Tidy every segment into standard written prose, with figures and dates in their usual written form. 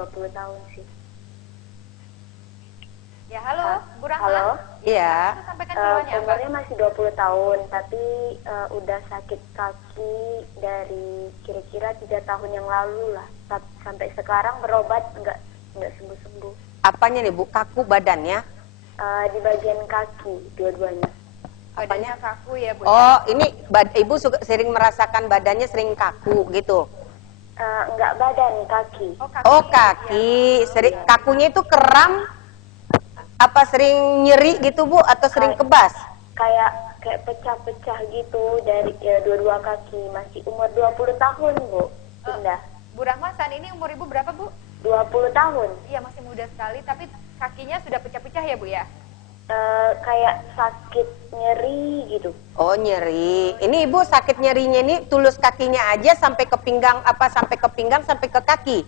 20 tahun sih. Ya, halo, Bu Rahma. Halo. Iya. Sampaikan keluhannya apa? Umurnya masih 20 tahun, tapi udah sakit kaki dari kira-kira 3 tahun yang lalu lah. Sampai sekarang berobat nggak sembuh-sembuh. Apanya nih Bu? Kaku badannya? Di bagian kaki, dua-duanya. Badannya kaku ya, Bu? Oh, ini Ibu sering merasakan badannya sering kaku gitu? Nggak badan, kaki. Oh, kaki. Sering, kakunya itu kram? Apa sering nyeri gitu Bu? Atau sering kebas? Kayak pecah-pecah gitu dari dua-dua kaki. Masih umur 20 tahun, Bu. Indah. Bu Rahma, saat ini umur Ibu berapa, Bu? 20 tahun. Iya, masih muda sekali, tapi kakinya sudah pecah-pecah ya, Bu ya? Kayak sakit nyeri gitu. Oh, nyeri. Ini Ibu sakit nyerinya ini tulus kakinya aja sampai ke pinggang, sampai ke pinggang sampai ke kaki?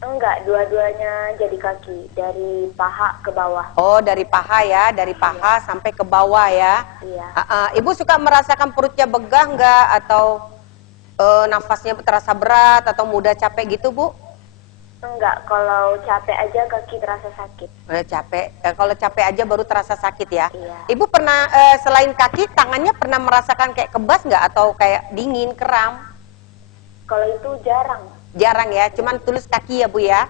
Enggak, dua-duanya jadi kaki, dari paha ke bawah. Oh, dari paha ya, dari paha sampai ke bawah ya. Iya. Ibu suka merasakan perutnya begah nggak, atau nafasnya terasa berat atau mudah capek gitu Bu? Enggak, kalau capek aja kaki terasa sakit. Kalau capek aja baru terasa sakit ya. Iya. Ibu pernah selain kaki, tangannya pernah merasakan kayak kebas nggak atau kayak dingin, kram? Kalau itu jarang. Jarang ya, cuman tulus kaki ya Bu ya.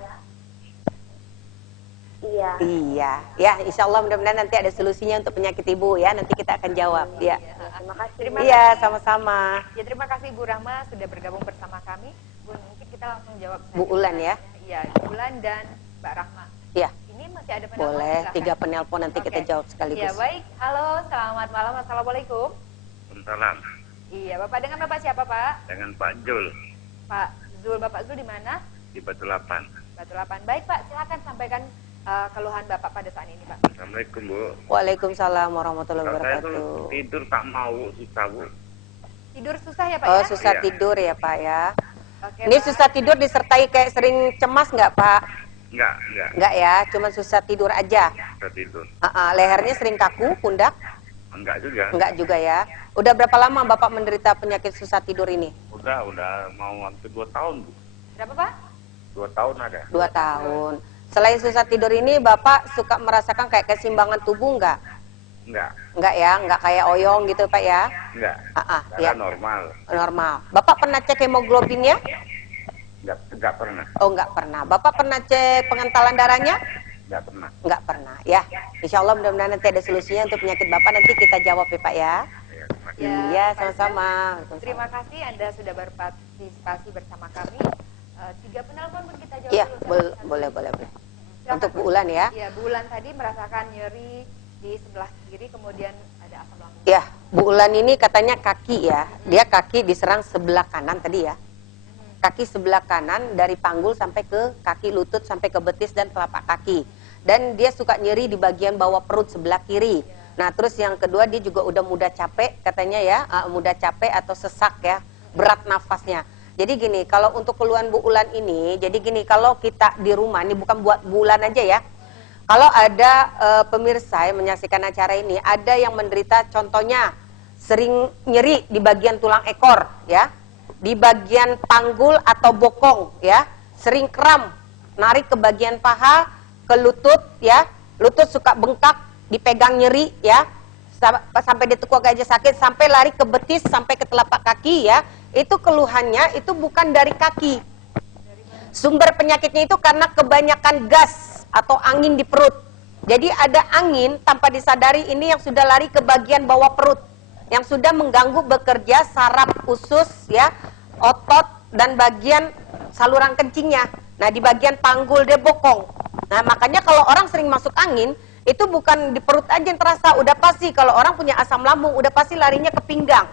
Iya. Iya, ya insya Allah mudah-mudahan nanti ada solusinya untuk penyakit Ibu ya. Nanti kita akan jawab ya. Terima kasih. Terima Iya, kasih. sama-sama. Ya, terima kasih Bu Rahma sudah bergabung bersama kami. Bu, mungkin kita langsung jawab saja. Bu Ulan ya. Iya, Bu Ulan dan Mbak Rahma. Iya. Ini masih ada penelpon, Boleh, silakan. 3 penelpon nanti kita Oke. jawab sekaligus. Iya, baik. Halo, selamat malam. Assalamualaikum. Salam Iya, Bapak dengan Bapak siapa, Pak? dengan Pak Jul Pak Zul. Bapak Zul di mana? di Batu Lapan. Batu Lapan. Baik, Pak. Silakan sampaikan keluhan Bapak pada saat ini, Pak. Assalamualaikum Bu. Waalaikumsalam warahmatullahi Kalau saya tuh wabarakatuh. tidur tak mau, susah Bu. Tidur susah ya, Pak Oh, ya? susah Iya. tidur ya Pak ya. Oke, Ini Pak. susah tidur disertai kayak sering cemas nggak Pak? Enggak. Nggak ya, cuman susah tidur aja. Susah tidur. Lehernya sering kaku, pundak? Enggak juga. Nggak juga ya. Udah berapa lama Bapak menderita penyakit susah tidur ini? Udah mau hampir 2 tahun Bu. Berapa, Pak? 2 tahun ada. 2 tahun. Selain susah tidur ini, Bapak suka merasakan kayak keseimbangan tubuh nggak? Enggak. Nggak ya, nggak kayak oyong gitu Pak ya? Enggak. Ya. Normal. Normal. Bapak pernah cek hemoglobinnya? Enggak pernah. Oh, nggak pernah. Bapak pernah cek pengentalan darahnya? Enggak pernah. Nggak pernah ya. Insya Allah mudah-mudahan nanti ada solusinya untuk penyakit Bapak, nanti kita jawab ya Pak ya. Ya, terima kasih. Ya, Iya, Pak sama-sama. Islam, terima kasih Anda sudah berpartisipasi bersama kami. 3 penelpon pun kita jawab Iya, dulu. boleh. Silakan, Untuk Bu Pak. Ulan ya. Iya, Bu Ulan tadi merasakan nyeri di sebelah kiri, kemudian ada asam lambung. Ya, Bu Ulan ini katanya kaki ya. Dia kaki diserang sebelah kanan tadi ya. Kaki sebelah kanan dari panggul sampai ke kaki lutut sampai ke betis dan telapak kaki. Dan dia suka nyeri di bagian bawah perut sebelah kiri. Nah, terus yang kedua dia juga udah mudah capek katanya ya, mudah capek atau sesak ya, berat nafasnya. Jadi gini, kalau untuk keluhan Bu Ulan ini, jadi gini, kalau kita di rumah, ini bukan buat Bu Ulan aja ya. Kalau ada pemirsa yang menyaksikan acara ini, ada yang menderita contohnya sering nyeri di bagian tulang ekor ya, di bagian panggul atau bokong ya, sering kram, narik ke bagian paha, ke lutut ya, lutut suka bengkak, dipegang nyeri ya, sampai ditekuk aja sakit, sampai lari ke betis, sampai ke telapak kaki ya. Itu keluhannya itu bukan dari kaki. Sumber penyakitnya itu karena kebanyakan gas atau angin di perut. Jadi ada angin tanpa disadari ini yang sudah lari ke bagian bawah perut, yang sudah mengganggu bekerja saraf usus ya, otot dan bagian saluran kencingnya. Nah, di bagian panggul dia bokong. Nah, makanya kalau orang sering masuk angin, itu bukan di perut aja yang terasa, udah pasti kalau orang punya asam lambung, udah pasti larinya ke pinggang.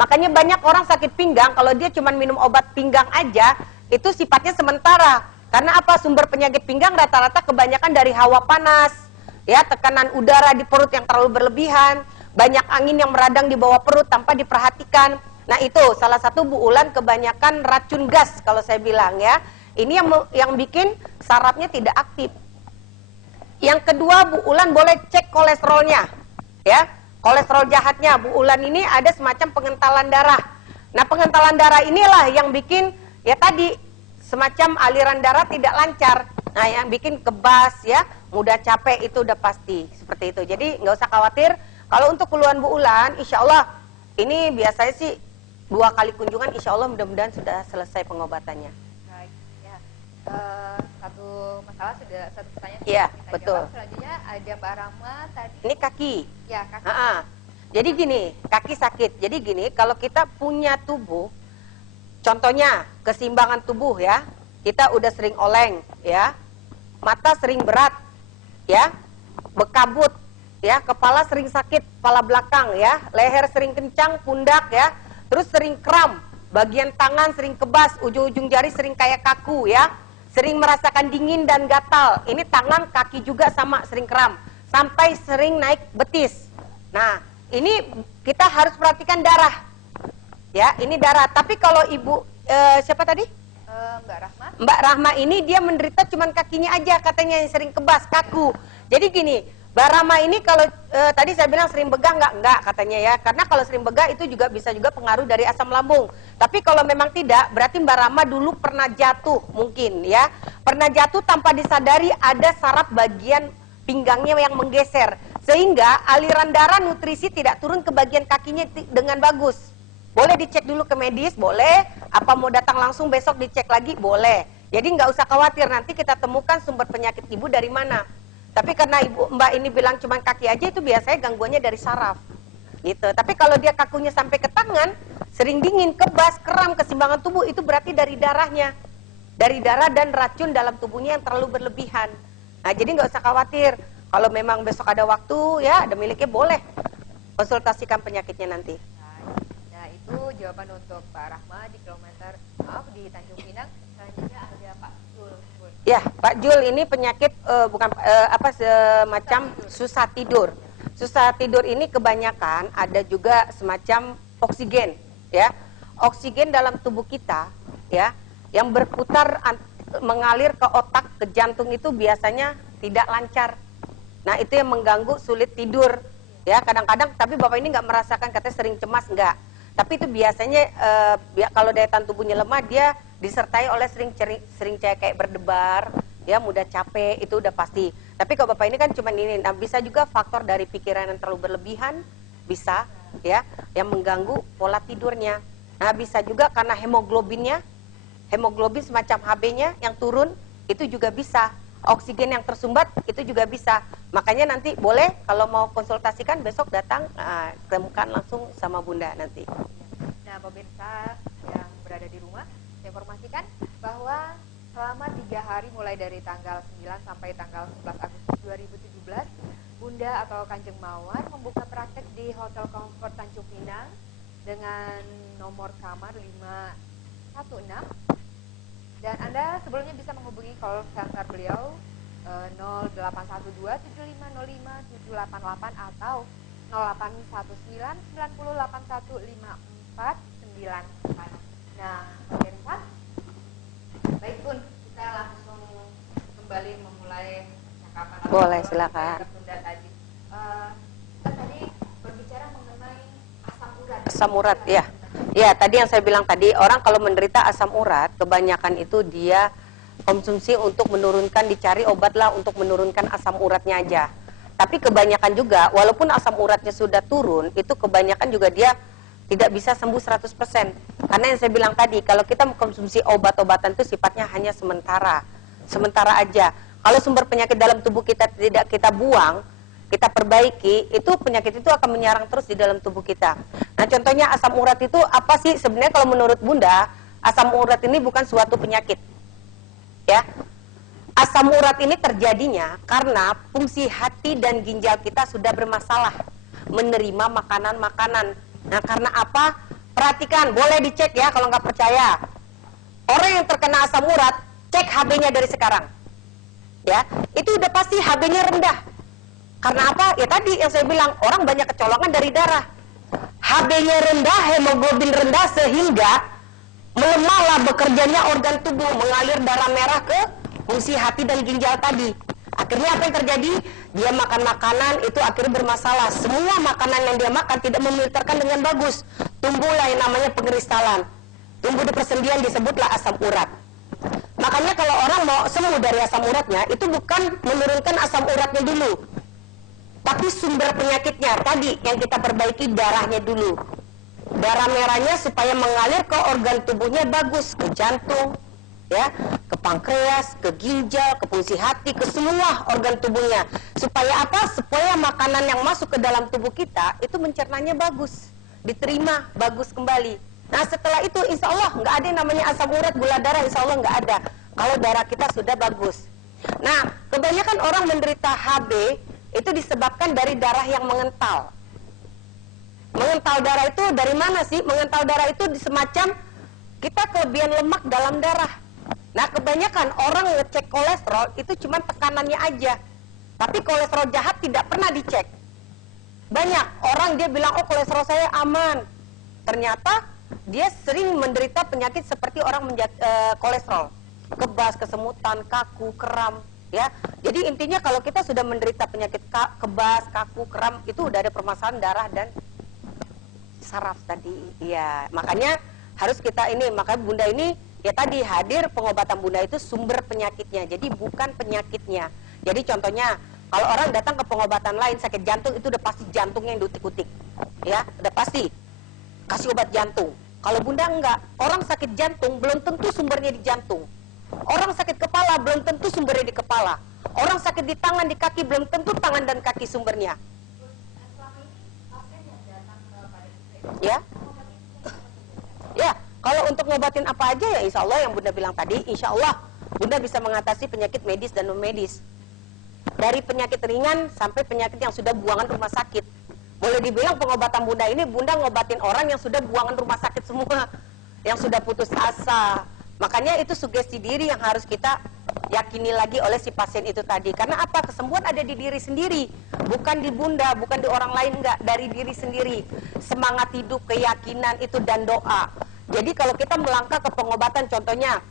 Makanya banyak orang sakit pinggang, kalau dia cuma minum obat pinggang aja, itu sifatnya sementara. Karena apa? Sumber penyakit pinggang rata-rata kebanyakan dari hawa panas, ya, tekanan udara di perut yang terlalu berlebihan, banyak angin yang meradang di bawah perut tanpa diperhatikan. Nah, itu salah satu Bu Ulan kebanyakan racun gas kalau saya bilang ya. Ini yang bikin sarafnya tidak aktif. Yang kedua, Bu Ulan boleh cek kolesterolnya, ya. Kolesterol jahatnya Bu Ulan ini ada semacam pengentalan darah. Nah, pengentalan darah inilah yang bikin ya tadi semacam aliran darah tidak lancar. Nah, yang bikin kebas ya, mudah capek itu udah pasti seperti itu. Jadi nggak usah khawatir. Kalau untuk keluhan Bu Ulan, insya Allah ini biasanya sih 2 kali kunjungan, insya Allah mudah-mudahan sudah selesai pengobatannya. Baik, ya. Satu masalah sudah, satu pertanyaan Iya, sudah kita betul. jawab. Selanjutnya ada Mbak Rahma tadi. Ini kaki. Ya, kaki. Jadi gini, kaki sakit. Jadi gini, kalau kita punya tubuh, contohnya keseimbangan tubuh ya, kita udah sering oleng ya, mata sering berat ya, bekabut ya, kepala sering sakit, kepala belakang ya, leher sering kencang, pundak ya, terus sering kram, bagian tangan sering kebas, ujung-ujung jari sering kayak kaku ya, sering merasakan dingin dan gatal. Ini tangan, kaki juga sama sering kram, sampai sering naik betis. Nah, ini kita harus perhatikan darah. Ya, ini darah. Tapi kalau Ibu siapa tadi? Mbak Rahma. Mbak Rahma ini dia menderita cuman kakinya aja katanya yang sering kebas, kaku. Jadi gini, Mbak Rahma ini kalau tadi saya bilang sering begah enggak katanya ya. Karena kalau sering begah itu juga bisa juga pengaruh dari asam lambung. Tapi kalau memang tidak, berarti Mbak Rahma dulu pernah jatuh mungkin ya. Pernah jatuh tanpa disadari ada saraf bagian pinggangnya yang menggeser. Sehingga aliran darah nutrisi tidak turun ke bagian kakinya dengan bagus. Boleh dicek dulu ke medis, boleh. Apa mau datang langsung besok dicek lagi, boleh. Jadi nggak usah khawatir, nanti kita temukan sumber penyakit ibu dari mana. Tapi karena Mbak ini bilang cuma kaki aja, itu biasanya gangguannya dari saraf. Gitu. Tapi kalau dia kakunya sampai ke tangan, sering dingin, kebas, kram, keseimbangan tubuh, itu berarti dari darahnya. Dari darah dan racun dalam tubuhnya yang terlalu berlebihan. Nah, jadi nggak usah khawatir. Kalau memang besok ada waktu, ya ada miliknya, boleh konsultasikan penyakitnya nanti. Nah, itu jawaban untuk Pak Rahma di kilometer di Tanjung Pinang. Selanjutnya ada Pak Jul. Ya, Pak Jul ini penyakit semacam susah tidur. Susah tidur ini kebanyakan ada juga semacam oksigen, ya. Oksigen dalam tubuh kita, ya, yang berputar mengalir ke otak, ke jantung itu biasanya tidak lancar. Nah, itu yang mengganggu sulit tidur. Ya, kadang-kadang tapi Bapak ini nggak merasakan katanya sering cemas, enggak. Tapi itu biasanya kalau daya tahan tubuhnya lemah, dia disertai oleh sering kayak berdebar, ya, mudah capek, itu udah pasti. Tapi kalau Bapak ini kan cuma ini, nah bisa juga faktor dari pikiran yang terlalu berlebihan, bisa, ya, yang mengganggu pola tidurnya. Nah, bisa juga karena hemoglobin semacam HB-nya yang turun, itu juga bisa. Oksigen yang tersumbat itu juga bisa. Makanya nanti boleh kalau mau konsultasikan besok datang, temukan langsung sama Bunda nanti. Nah, pemirsa yang berada di rumah, saya informasikan bahwa selama 3 hari mulai dari tanggal 9 sampai tanggal 11 Agustus 2017, Bunda atau Kanjeng Mawar membuka praktek di Hotel Comfort Tanjung Pinang dengan nomor kamar 516. Dan Anda sebelumnya bisa menghubungi call center beliau 0812-7505-788 atau 0819-90815494. Nah, pemirsa, baik Bun, kita langsung kembali memulai percakapan. Boleh, silakan. Tertunda tadi. Kita tadi berbicara mengenai asam urat. Asam urat, ya. Ya, tadi yang saya bilang tadi, orang kalau menderita asam urat, kebanyakan itu dia konsumsi untuk menurunkan, dicari obat lah untuk menurunkan asam uratnya aja. Tapi kebanyakan juga, walaupun asam uratnya sudah turun, itu kebanyakan juga dia tidak bisa sembuh 100%. Karena yang saya bilang tadi, kalau kita mengkonsumsi obat-obatan itu sifatnya hanya sementara. Sementara aja. Kalau sumber penyakit dalam tubuh kita tidak kita buang, kita perbaiki, itu penyakit itu akan menyerang terus di dalam tubuh kita. Nah, contohnya asam urat itu apa sih? Sebenarnya kalau menurut Bunda, asam urat ini bukan suatu penyakit. Ya. Asam urat ini terjadinya karena fungsi hati dan ginjal kita sudah bermasalah menerima makanan-makanan. Nah, karena apa? Perhatikan, boleh dicek ya kalau nggak percaya. Orang yang terkena asam urat, cek HB-nya dari sekarang. Ya, itu udah pasti HB-nya rendah. Karena apa? Ya tadi yang saya bilang, orang banyak kecolongan dari darah. HB-nya rendah, hemoglobin rendah, sehingga melemahlah bekerjanya organ tubuh, mengalir darah merah ke fungsi hati dan ginjal tadi. Akhirnya apa yang terjadi? Dia makan makanan, itu akhirnya bermasalah. Semua makanan yang dia makan tidak memilterkan dengan bagus. Tumbuhlah yang namanya pengeristalan. Tumbuh di persendian disebutlah asam urat. Makanya kalau orang mau sembuh dari asam uratnya, itu bukan menurunkan asam uratnya dulu, tapi sumber penyakitnya tadi yang kita perbaiki darahnya dulu. Darah merahnya supaya mengalir ke organ tubuhnya bagus, ke jantung, ya, ke pankreas, ke ginjal, ke fungsi hati, ke semua organ tubuhnya. Supaya apa? Supaya makanan yang masuk ke dalam tubuh kita itu mencernanya bagus, diterima bagus kembali. Nah setelah itu insya Allah nggak ada yang namanya asam urat, gula darah, insya Allah nggak ada. Kalau darah kita sudah bagus. Nah kebanyakan orang menderita HB itu disebabkan dari darah yang mengental. Mengental darah itu dari mana sih? Mengental darah itu semacam kita kelebihan lemak dalam darah. Nah kebanyakan orang ngecek kolesterol itu cuma tekanannya aja, tapi kolesterol jahat tidak pernah dicek. Banyak orang dia bilang oh kolesterol saya aman, ternyata dia sering menderita penyakit seperti orang kolesterol, kebas, kesemutan, kaku, kram, ya. Jadi intinya kalau kita sudah menderita penyakit kebas, kaku, kram, itu udah ada permasalahan darah dan saraf tadi. Ya, makanya harus kita ini, makanya Bunda ini ya tadi hadir pengobatan Bunda itu sumber penyakitnya. Jadi bukan penyakitnya. Jadi contohnya kalau orang datang ke pengobatan lain sakit jantung itu udah pasti jantungnya yang diutik-utik. Ya, udah pasti kasih obat jantung. Kalau Bunda enggak, orang sakit jantung belum tentu sumbernya di jantung. Orang sakit kepala belum tentu sumbernya di kepala. Orang sakit di tangan, di kaki belum tentu tangan dan kaki sumbernya. Ya, ya. Kalau untuk ngobatin apa aja ya insya Allah yang Bunda bilang tadi, insya Allah Bunda bisa mengatasi penyakit medis dan non medis. Dari penyakit ringan sampai penyakit yang sudah buangan rumah sakit. Boleh dibilang pengobatan Bunda ini Bunda ngobatin orang yang sudah buangan rumah sakit semua, yang sudah putus asa. Makanya itu sugesti diri yang harus kita yakini lagi oleh si pasien itu tadi. Karena apa? Kesembuhan ada di diri sendiri, bukan di Bunda, bukan di orang lain, enggak, dari diri sendiri. Semangat hidup, keyakinan itu dan doa. Jadi kalau kita melangkah ke pengobatan, contohnya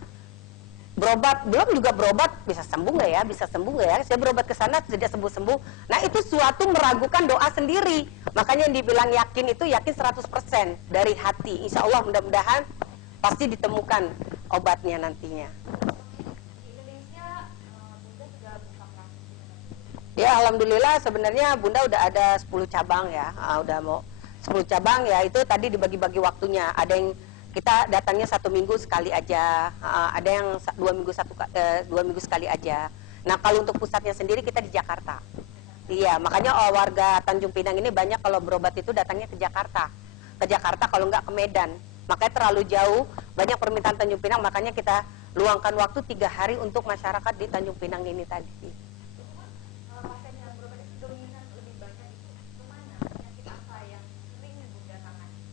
berobat, belum juga berobat, bisa sembuh nggak ya? Bisa sembuh nggak ya? Saya berobat ke sana tidak sembuh-sembuh. Nah itu suatu meragukan doa sendiri. Makanya yang dibilang yakin itu yakin 100% dari hati. Insya Allah mudah-mudahan pasti ditemukan obatnya nantinya. Ya alhamdulillah sebenarnya Bunda udah ada 10 cabang ya, udah mau 10 cabang ya, itu tadi dibagi-bagi waktunya. Ada yang kita datangnya 1 minggu sekali aja, ada yang 2 minggu sekali aja. Nah kalau untuk pusatnya sendiri kita di Jakarta. Iya makanya warga Tanjung Pinang ini banyak kalau berobat itu datangnya ke Jakarta. Ke Jakarta kalau nggak ke Medan. Makanya terlalu jauh, banyak permintaan Tanjung Pinang, makanya kita luangkan waktu 3 hari untuk masyarakat di Tanjung Pinang ini tadi.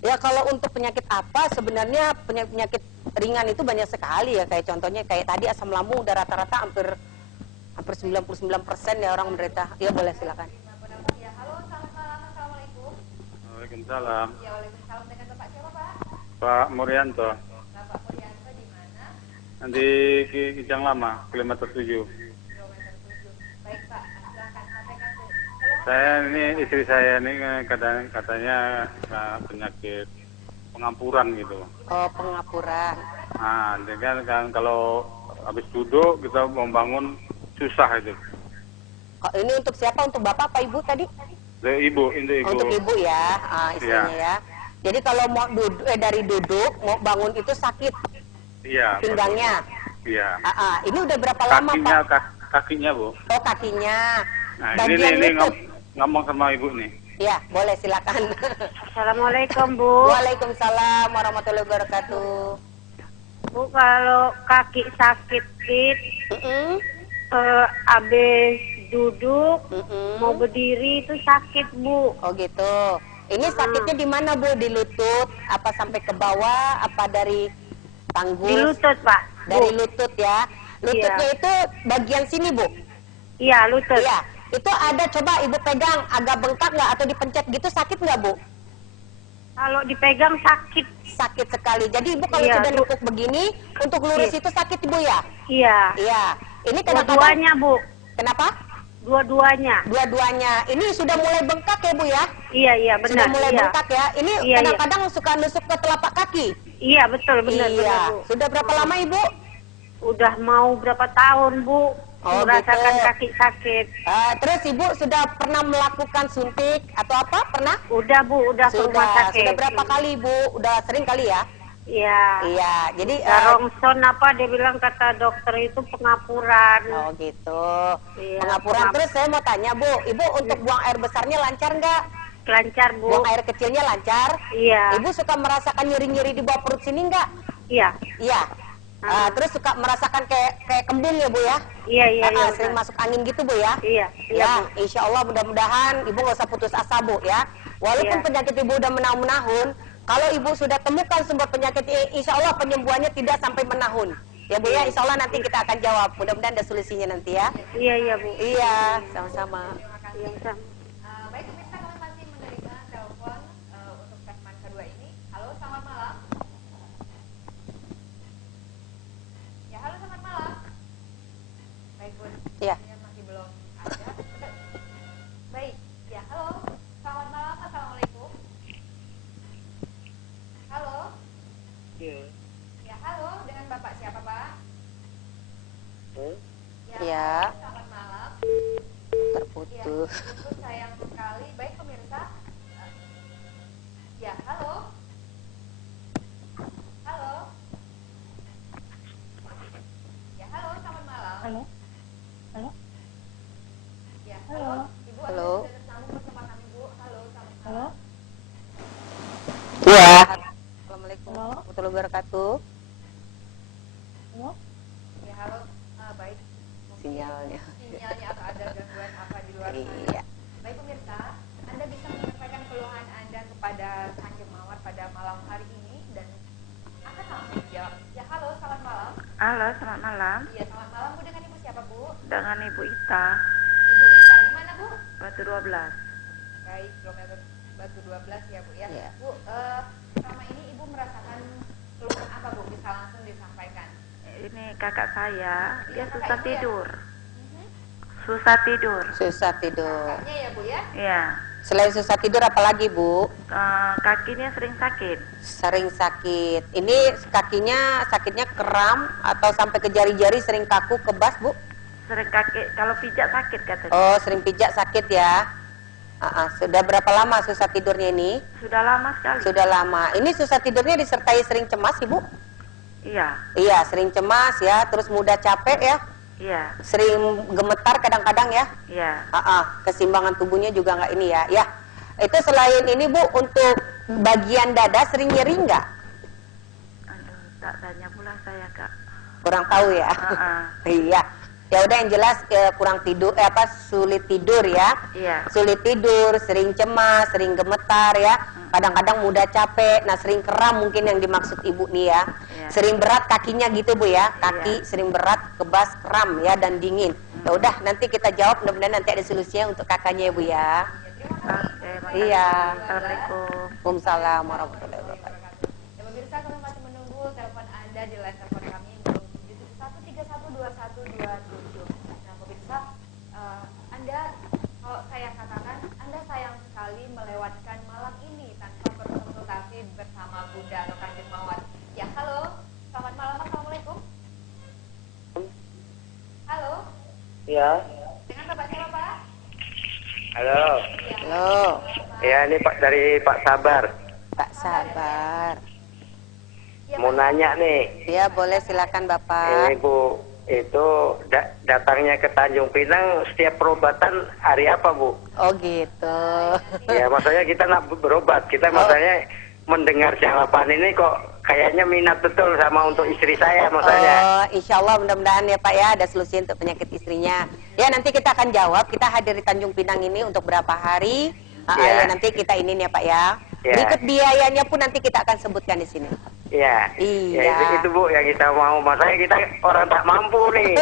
Ya kalau untuk penyakit apa sebenarnya penyakit ringan itu banyak sekali ya, kayak contohnya kayak tadi asam lambung udah rata-rata hampir 99% ya orang menderita. Ya boleh silakan. Ya, halo, selamat malam, assalamualaikum. Waalaikumsalam. Ya, waalaikumsalam. Dengan Bapak siapa Pak? Pak Murianto. Bapak Puryanto di mana? Di Kijang Lama, kilometer 7. Kilometer 7. Baik Pak, silakan sampaikan tuh. Saya ini istri saya ini katanya penyakit pengampuran gitu. Oh pengapuran. Nah, dengan kan kalau habis duduk kita membangun susah itu. Ini untuk siapa? Untuk bapak apa ibu tadi? Ibu, ini ibu. Untuk ibu ya, istrinya ya. Jadi kalau mau dari duduk mau bangun itu sakit Iya. pinggangnya. Iya. Ini udah berapa lama Pak? Kakinya Bu. Oh kakinya. Nah, Bagian ini lutut. ngomong sama ibu nih. Ya boleh silakan. Assalamualaikum Bu. Waalaikumsalam warahmatullahi wabarakatuh. Bu kalau kaki sakit habis duduk mau berdiri itu sakit Bu. Oh gitu. Ini sakitnya di mana Bu? Di lutut? Apa sampai ke bawah? Apa dari panggul? Di lutut Pak. Dari Bu. lutut ya. Lututnya itu bagian sini Bu. Iya lutut. Iya. Itu ada coba ibu pegang agak bengkak nggak atau dipencet gitu sakit nggak Bu? Kalau dipegang sakit. Sakit sekali. Jadi ibu kalau Iya, sudah Bu. nekuk begini untuk lurus itu sakit ibu ya? Iya. Iya. Ini kadang-kadang. Dua-duanya Bu. Kenapa? Dua-duanya. Dua-duanya. Ini sudah mulai bengkak ya Bu ya? Iya benar. Sudah mulai Iya. bengkak ya. Ini Iya, kadang-kadang suka nusuk ke telapak kaki. Iya betul benar Iya. Bu. Sudah berapa lama Ibu? Udah mau berapa tahun, Bu, Oh, merasakan gitu. kaki sakit. Terus Ibu sudah pernah melakukan suntik atau apa? Pernah? Udah, Bu, udah ke rumah sakit. Sudah berapa kali Ibu? Udah sering kali ya? Iya. Iya, jadi Rongson apa dia bilang kata dokter itu pengapuran. oh gitu. Iya, Pengapuran. Terus saya mau tanya Bu, Ibu untuk buang air besarnya lancar nggak? Lancar, Bu. Buang air kecilnya lancar? Iya. Ibu suka merasakan nyeri-nyeri di bawah perut sini nggak? Iya. Iya. Terus suka merasakan kayak kembung ya Bu ya? Iya, iya, iya. Sering masuk angin gitu Bu ya? Iya, iya, Ya, Bu. insya Allah mudah-mudahan Ibu nggak usah putus asa Bu ya. Walaupun Iya. penyakit Ibu udah menahun-nahun, kalau Ibu sudah temukan sumber penyakit, insya Allah penyembuhannya tidak sampai menahun. Ya Bu ya, insya Allah nanti kita akan jawab. Mudah-mudahan ada solusinya nanti ya. Iya, iya, Bu. Iya, sama-sama. Terima kasih. Iya, sama. Baik pemirsa, kami masih menerima telepon untuk segmen kedua ini. Halo, selamat malam. Ya, halo, selamat malam. Baik, Bu. Iya. Sepertinya masih belum ada. Baik, ya, halo. Selamat malam, assalamualaikum. Halo. Ya, halo. Dengan Bapak siapa, Pak? Ya. Selamat malam. Terputus. Itu sayang sekali. Baik pemirsa. Ya, halo. Halo. Ya, halo, selamat malam. Halo. Halo. Ya, Halo. Ibu Halo. Anda sudah tersambung bersama kami, Bu. Halo, selamat malam. Halo. Iya. Assalamualaikum Halo. warahmatullahi wabarakatuh. Halo. Ya, halo. Baik. Mungkin Sinyalnya. sinyalnya atau ada gangguan apa di luar sana. Iya. Baik pemirsa, Anda bisa menyampaikan keluhan Anda kepada Hakim Mawar pada malam hari ini dan akan langsung dijawab. Ya, halo, selamat malam. Halo, selamat malam. Iya, selamat malam. Bu, dengan Ibu siapa, Bu? Dengan Ibu Ita, Ibu Ita, di mana, Bu? Batu 12. Baik, kilometer Batu 12 ya, Bu ya. Iya. Bu, selama ini Ibu merasakan keluhan apa, Bu? Bisa langsung disampaikan. Ini kakak saya, dia Kakak susah Ibu ya? tidur. Mhm. Susah tidur. Susah tidur. Kakaknya ya, Bu ya? Iya. Selain susah tidur apalagi Bu? Kakinya sering sakit. Sering sakit. Ini kakinya sakitnya kram atau sampai ke jari-jari sering kaku, kebas Bu? Sering kaki, kalau pijak sakit katanya. Oh, sering pijak sakit ya. Sudah berapa lama susah tidurnya ini? Sudah lama sekali. Sudah lama. Ini susah tidurnya disertai sering cemas, Ibu? Iya, Iya, sering cemas ya, terus mudah capek ya, iya, sering gemetar kadang-kadang ya. iya. Keseimbangan tubuhnya juga nggak ini ya. Ya, itu selain ini Bu, untuk bagian dada sering nyeri nggak? Aduh, tak tanya pula saya, Kak. Kurang tahu ya. Iya. Ya udah yang jelas kurang tidur, sulit tidur ya. Iya. Sulit tidur, sering cemas, sering gemetar ya. Kadang-kadang mudah capek. Nah, sering kram mungkin yang dimaksud Ibu nih ya. Iya. Sering berat kakinya gitu Bu ya. Kaki sering berat, kebas, kram ya dan dingin. Ya udah nanti kita jawab, mudah-mudahan nanti ada solusinya untuk kakaknya ya Bu ya. Oke, makasih. Iya. Assalamualaikum. Waalaikumsalam warahmatullahi wabarakatuh. Ya pemirsa, kami masih menunggu telepon Anda di line telepon kami 0771312127. Nah pemirsa, Anda, kalau saya katakan, Anda sayang sekali melewatkan malam ini tanpa berkonsultasi bersama Bunda atau Kanjeng Mawar. Ya, halo, selamat malam, assalamualaikum. Halo, Ya, dengan Bapak siapa, Pak? halo. Ya, Halo, Ya, ini Pak dari Pak Sabar. Pak Sabar. ya, Mau Pak. nanya nih, Ya boleh silakan Bapak. ini Bu, itu datangnya ke Tanjung Pinang setiap perobatan hari apa Bu? Oh gitu. Ya, maksudnya kita nak berobat, kita maksudnya mendengar jawaban ini kok kayaknya minat betul sama untuk istri saya maksudnya. Oh, insya Allah mudah-mudahan ya Pak ya ada solusi untuk penyakit istrinya. Ya nanti kita akan jawab. Kita hadir di Tanjung Pinang ini untuk berapa hari? Ya. Ya nanti kita ini ya Pak ya. Ya. Berikut biayanya pun nanti kita akan sebutkan di sini. Ya, Iya. ya itu Bu yang kita mau, maksudnya kita orang tak mampu nih.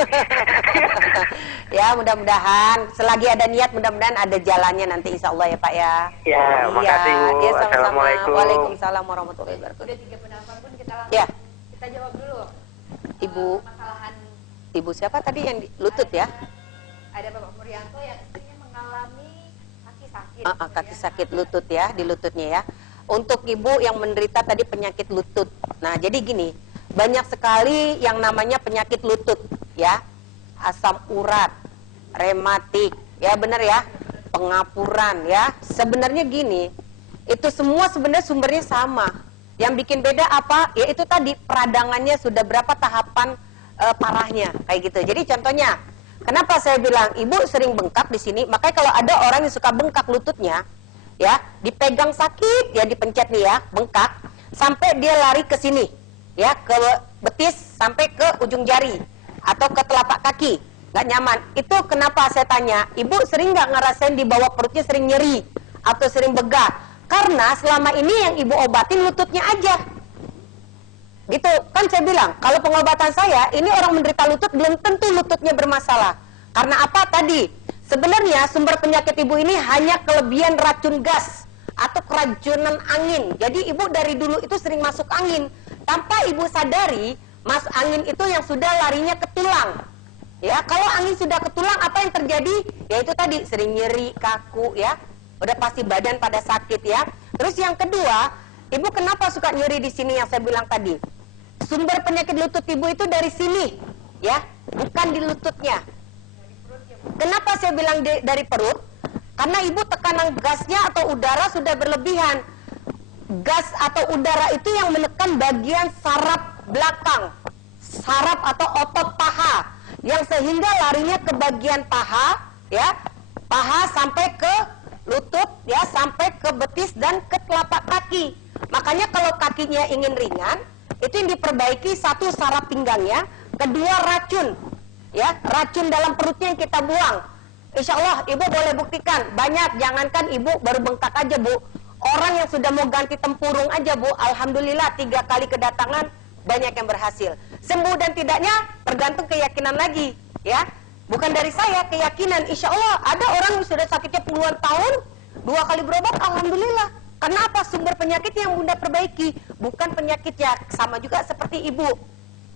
Ya mudah-mudahan selagi ada niat mudah-mudahan ada jalannya nanti insya Allah ya Pak ya. Ya, makasih Bu. Ya, sama-sama. Assalamualaikum. Waalaikumsalam warahmatullahi wabarakatuh. Udah 3 penelpon pun kita langsung Ya. kita jawab dulu. Ibu. Masalahan Ibu siapa tadi yang lutut ya? ada Bapak Murianto yang istrinya mengalami kaki sakit. Kaki sakit lutut ya, di lututnya ya. Untuk ibu yang menderita tadi penyakit lutut. Nah, jadi gini, banyak sekali yang namanya penyakit lutut, ya. Asam urat, rematik, ya benar ya, pengapuran, ya. Sebenarnya gini, itu semua sebenarnya sumbernya sama. Yang bikin beda apa? Ya itu tadi, peradangannya sudah berapa tahapan parahnya, kayak gitu. Jadi contohnya, kenapa saya bilang ibu sering bengkak di sini? Makanya kalau ada orang yang suka bengkak lututnya, ya, dipegang sakit, ya dipencet nih ya, bengkak, sampai dia lari ke sini, ya, ke betis sampai ke ujung jari atau ke telapak kaki, nggak nyaman. Itu kenapa saya tanya, ibu sering nggak ngerasain di bawah perutnya sering nyeri atau sering begah? Karena selama ini yang ibu obatin lututnya aja. Gitu, kan saya bilang, kalau pengobatan saya, ini orang menderita lutut belum tentu lututnya bermasalah. Karena apa tadi? Sebenarnya sumber penyakit ibu ini hanya kelebihan racun gas atau keracunan angin. Jadi ibu dari dulu itu sering masuk angin. Tanpa ibu sadari, angin itu yang sudah larinya ke tulang. Ya, kalau angin sudah ke tulang, apa yang terjadi? Ya itu tadi, sering nyeri, kaku, ya. Udah pasti badan pada sakit, ya. Terus yang kedua, ibu kenapa suka nyeri di sini yang saya bilang tadi? Sumber penyakit lutut ibu itu dari sini, ya, bukan di lututnya. Kenapa saya bilang dari perut? Karena ibu tekanan gasnya atau udara sudah berlebihan. Gas atau udara itu yang menekan bagian saraf belakang, saraf atau otot paha, yang sehingga larinya ke bagian paha, ya, paha sampai ke lutut, ya, sampai ke betis dan ke telapak kaki. Makanya kalau kakinya ingin ringan, itu yang diperbaiki satu saraf pinggangnya, kedua racun, ya, racun dalam perutnya yang kita buang. Insya Allah ibu boleh buktikan banyak, jangankan ibu baru bengkak aja bu, orang yang sudah mau ganti tempurung aja bu, alhamdulillah 3 kali kedatangan banyak yang berhasil. Sembuh dan tidaknya tergantung keyakinan lagi, ya, bukan dari saya, keyakinan. Insya Allah ada orang yang sudah sakitnya puluhan tahun, 2 kali berobat, alhamdulillah. Karena apa? Sumber penyakit yang bunda perbaiki, bukan penyakitnya. Sama juga seperti ibu,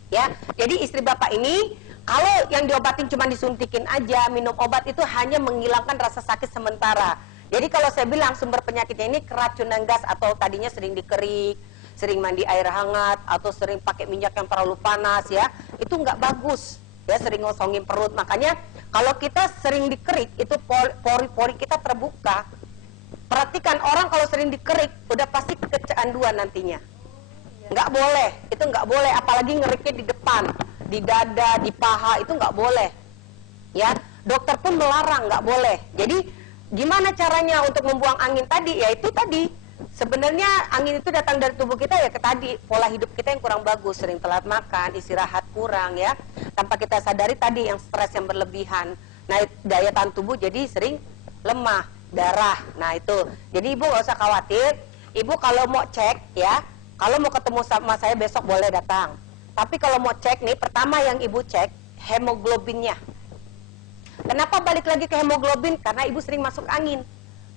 ya. Jadi istri bapak ini, kalau yang diobatin cuma disuntikin aja, minum obat itu hanya menghilangkan rasa sakit sementara. Jadi kalau saya bilang sumber penyakitnya ini keracunan gas atau tadinya sering dikerik, sering mandi air hangat, atau sering pakai minyak yang terlalu panas, ya, itu nggak bagus, ya, sering ngosongin perut. Makanya kalau kita sering dikerik, itu pori-pori kita terbuka. Perhatikan orang kalau sering dikerik, udah pasti kecanduan nantinya. Nggak boleh, itu nggak boleh, apalagi ngeriknya di depan, di dada, di paha, itu nggak boleh. Ya, dokter pun melarang, nggak boleh. Jadi, gimana caranya untuk membuang angin tadi? Ya itu tadi. Sebenarnya angin itu datang dari tubuh kita ya ke tadi, pola hidup kita yang kurang bagus, sering telat makan, istirahat kurang, ya. Tanpa kita sadari tadi yang stres yang berlebihan. Nah, daya tahan tubuh jadi sering lemah. Darah, nah itu. Jadi ibu nggak usah khawatir. Ibu kalau mau cek, ya, kalau mau ketemu sama saya besok boleh datang. Tapi kalau mau cek nih, pertama yang ibu cek hemoglobinnya. Kenapa balik lagi ke hemoglobin? Karena ibu sering masuk angin.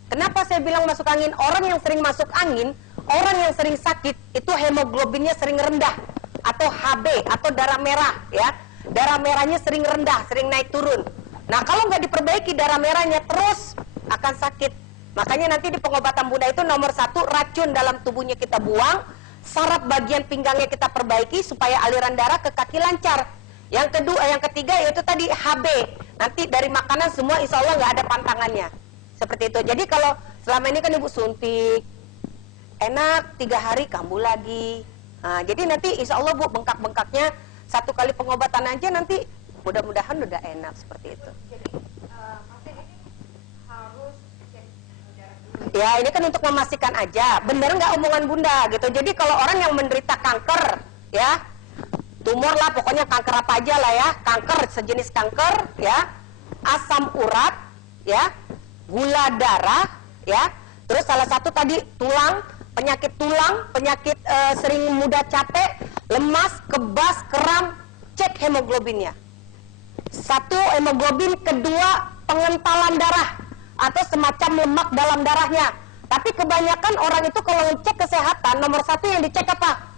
Kenapa saya bilang masuk angin? Orang yang sering masuk angin, orang yang sering sakit, itu hemoglobinnya sering rendah, atau HB, atau darah merah, ya. Darah merahnya sering rendah, sering naik turun. Nah kalau nggak diperbaiki darah merahnya terus akan sakit. Makanya nanti di pengobatan bunda itu nomor 1, racun dalam tubuhnya kita buang, saraf bagian pinggangnya kita perbaiki supaya aliran darah ke kaki lancar. Yang kedua, yang ketiga yaitu tadi HB. Nanti dari makanan semua insya Allah nggak ada pantangannya. Seperti itu. Jadi kalau selama ini kan ibu suntik, enak 3 hari kambuh lagi. Nah, jadi nanti insya Allah bu bengkak-bengkaknya 1 kali pengobatan aja nanti mudah-mudahan udah enak seperti itu. Ya ini kan untuk memastikan aja, bener nggak omongan bunda gitu. Jadi kalau orang yang menderita kanker, ya, tumor lah, pokoknya kanker apa aja lah ya, kanker sejenis kanker, ya, asam urat, ya, gula darah, ya, terus salah satu tadi tulang, penyakit sering mudah capek, lemas, kebas, kram, cek hemoglobinnya. 1 hemoglobin, kedua pengentalan darah atau semacam lemak dalam darahnya. Tapi kebanyakan orang itu kalau ngecek kesehatan, nomor 1 yang dicek apa?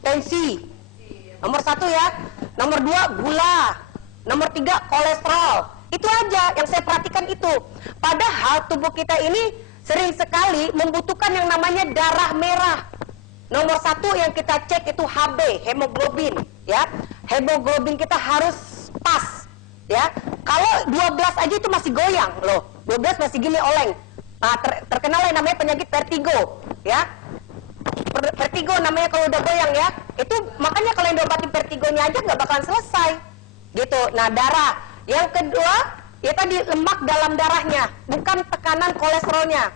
Tensi. Nomor 1 ya. Nomor 2 gula. Nomor 3 kolesterol. Itu aja yang saya perhatikan itu. Padahal tubuh kita ini sering sekali membutuhkan yang namanya darah merah. Nomor satu yang kita cek itu HB, hemoglobin, ya. Hemoglobin kita harus pas, ya. Kalau 12 aja itu masih goyang loh, 12 masih gini oleng. Nah, terkenal yang namanya penyakit vertigo, ya. Vertigo namanya kalau udah goyang, ya. Itu makanya kalau yang diobatin vertigonya aja nggak bakalan selesai, gitu. Nah, darah. Yang kedua, ya tadi lemak dalam darahnya, bukan tekanan kolesterolnya.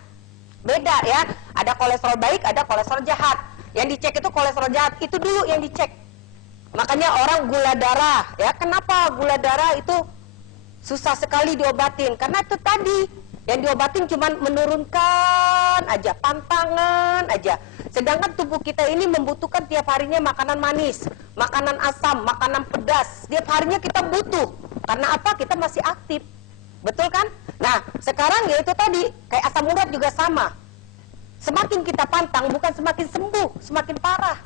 Beda, ya. Ada kolesterol baik, ada kolesterol jahat. Yang dicek itu kolesterol jahat, itu dulu yang dicek. Makanya orang gula darah, ya. Kenapa gula darah itu susah sekali diobatin? Karena itu tadi yang diobatin cuma menurunkan aja, pantangan aja. Sedangkan tubuh kita ini membutuhkan tiap harinya makanan manis, makanan asam, makanan pedas. Tiap harinya kita butuh. Karena apa? Kita masih aktif. Betul kan? Nah, sekarang ya itu tadi, kayak asam urat juga sama. Semakin kita pantang, bukan semakin sembuh, semakin parah.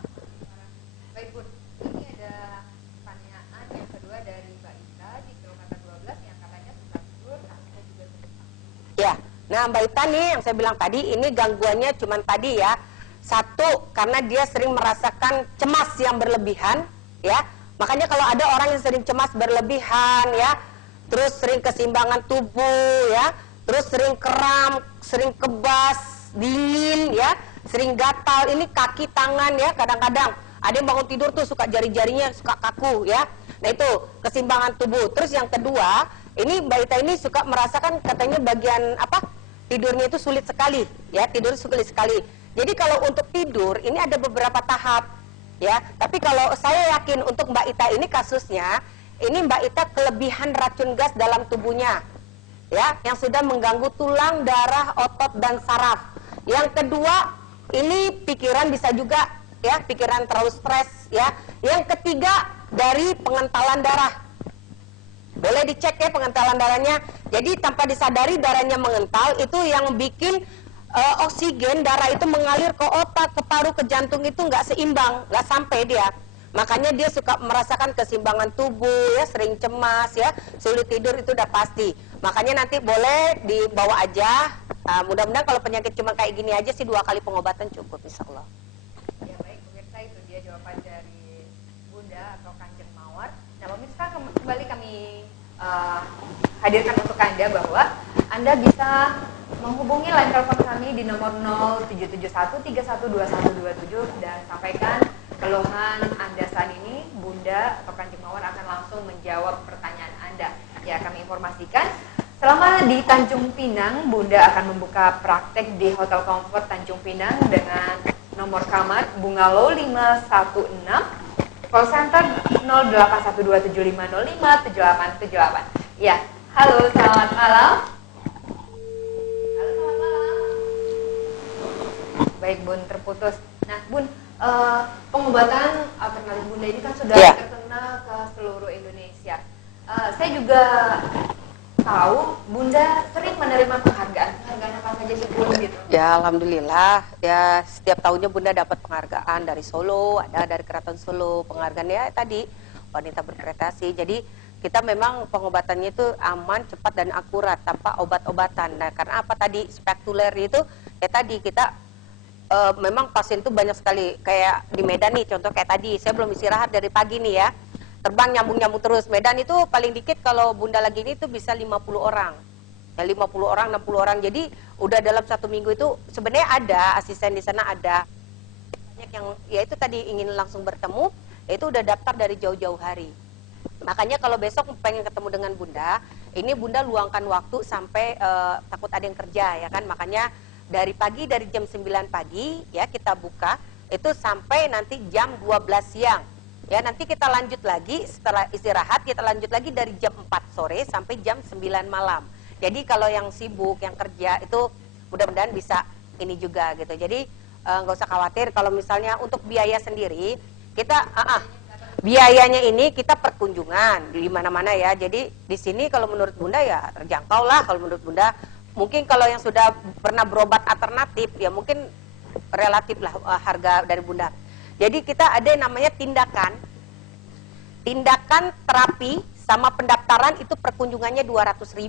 Baik Bun, ini ada pertanyaan yang kedua dari Mbak Ita di kilometer 12 yang katanya susah tidur, kakinya juga sakit. Ya, nah Mbak Ita nih yang saya bilang tadi, ini gangguannya cuman tadi ya. Satu, karena dia sering merasakan cemas yang berlebihan, ya. Makanya kalau ada orang yang sering cemas berlebihan, ya, terus sering keseimbangan tubuh, ya, terus sering kram, sering kebas, dingin, ya, sering gatal, ini kaki, tangan, ya, kadang-kadang ada yang bangun tidur tuh suka jari-jarinya suka kaku, ya. Nah itu keseimbangan tubuh. Terus yang kedua, ini Mbak Ita ini suka merasakan katanya bagian apa tidurnya itu sulit sekali, ya, tidur sulit sekali. Jadi kalau untuk tidur ini ada beberapa tahap, ya. Tapi kalau saya yakin untuk Mbak Ita ini kasusnya, ini Mbak Ita kelebihan racun gas dalam tubuhnya, ya, yang sudah mengganggu tulang, darah, otot dan saraf. Yang kedua, ini pikiran bisa juga, ya, pikiran terlalu stres, ya. Yang ketiga, dari pengentalan darah. Boleh dicek ya pengentalan darahnya. Jadi tanpa disadari darahnya mengental, itu yang bikin oksigen darah itu mengalir ke otak, ke paru, ke jantung itu nggak seimbang, nggak sampai dia. Makanya dia suka merasakan keseimbangan tubuh, ya, sering cemas, ya, sulit tidur itu udah pasti. Makanya nanti boleh dibawa aja. Mudah-mudahan kalau penyakit cuma kayak gini aja sih 2 kali pengobatan cukup, insya Allah. Ya baik, pemirsa itu dia jawaban dari Bunda atau Kanjeng Mawar. Nah pemirsa kembali kami hadirkan untuk Anda bahwa Anda bisa menghubungi line telepon kami di nomor 0771312127 dan sampaikan keluhan Anda saat ini. Bunda atau Kanjeng Mawar akan langsung menjawab pertanyaan Anda. Ya, kami informasikan selama di Tanjung Pinang, Bunda akan membuka praktek di Hotel Comfort Tanjung Pinang dengan nomor kamar Bungalow 516, call center 081275057878. Ya, halo, selamat malam. Halo, selamat malam. Baik, Bun, terputus. Nah, Bun, pengobatan alternatif Bunda ini kan sudah terkenal ke seluruh Indonesia. Saya juga tahu Bunda sering menerima penghargaan apa saja sih Bun gitu? Ya alhamdulillah, ya setiap tahunnya Bunda dapat penghargaan dari Solo, ada dari Keraton Solo, penghargaan ya tadi wanita berprestasi. Jadi kita memang pengobatannya itu aman, cepat dan akurat tanpa obat-obatan. Nah karena apa tadi spektakuler itu ya tadi kita memang pasien itu banyak sekali. Kayak di Medan nih contoh kayak tadi saya belum istirahat dari pagi nih ya. Terbang nyambung-nyambung terus. Medan itu paling dikit kalau Bunda lagi ini itu bisa 50 orang. Ya 50 orang, 60 orang. Jadi udah dalam 1 minggu itu sebenarnya ada asisten di sana ada. Banyak yang ya itu tadi ingin langsung bertemu, ya itu udah daftar dari jauh-jauh hari. Makanya kalau besok pengen ketemu dengan Bunda, ini Bunda luangkan waktu sampai takut ada yang kerja ya kan. Makanya dari pagi dari jam 9 pagi ya kita buka itu sampai nanti jam 12 siang. Ya nanti kita lanjut lagi setelah istirahat kita lanjut lagi dari jam 4 sore sampai jam 9 malam. Jadi kalau yang sibuk yang kerja itu mudah-mudahan bisa ini juga gitu. Jadi nggak usah khawatir kalau misalnya untuk biaya sendiri kita biayanya ini kita perkunjungan di mana-mana ya. Jadi di sini kalau menurut Bunda ya terjangkau lah kalau menurut Bunda. Mungkin kalau yang sudah pernah berobat alternatif ya mungkin relatif lah harga dari Bunda. Jadi kita ada yang namanya tindakan terapi sama pendaftaran itu perkunjungannya 200.000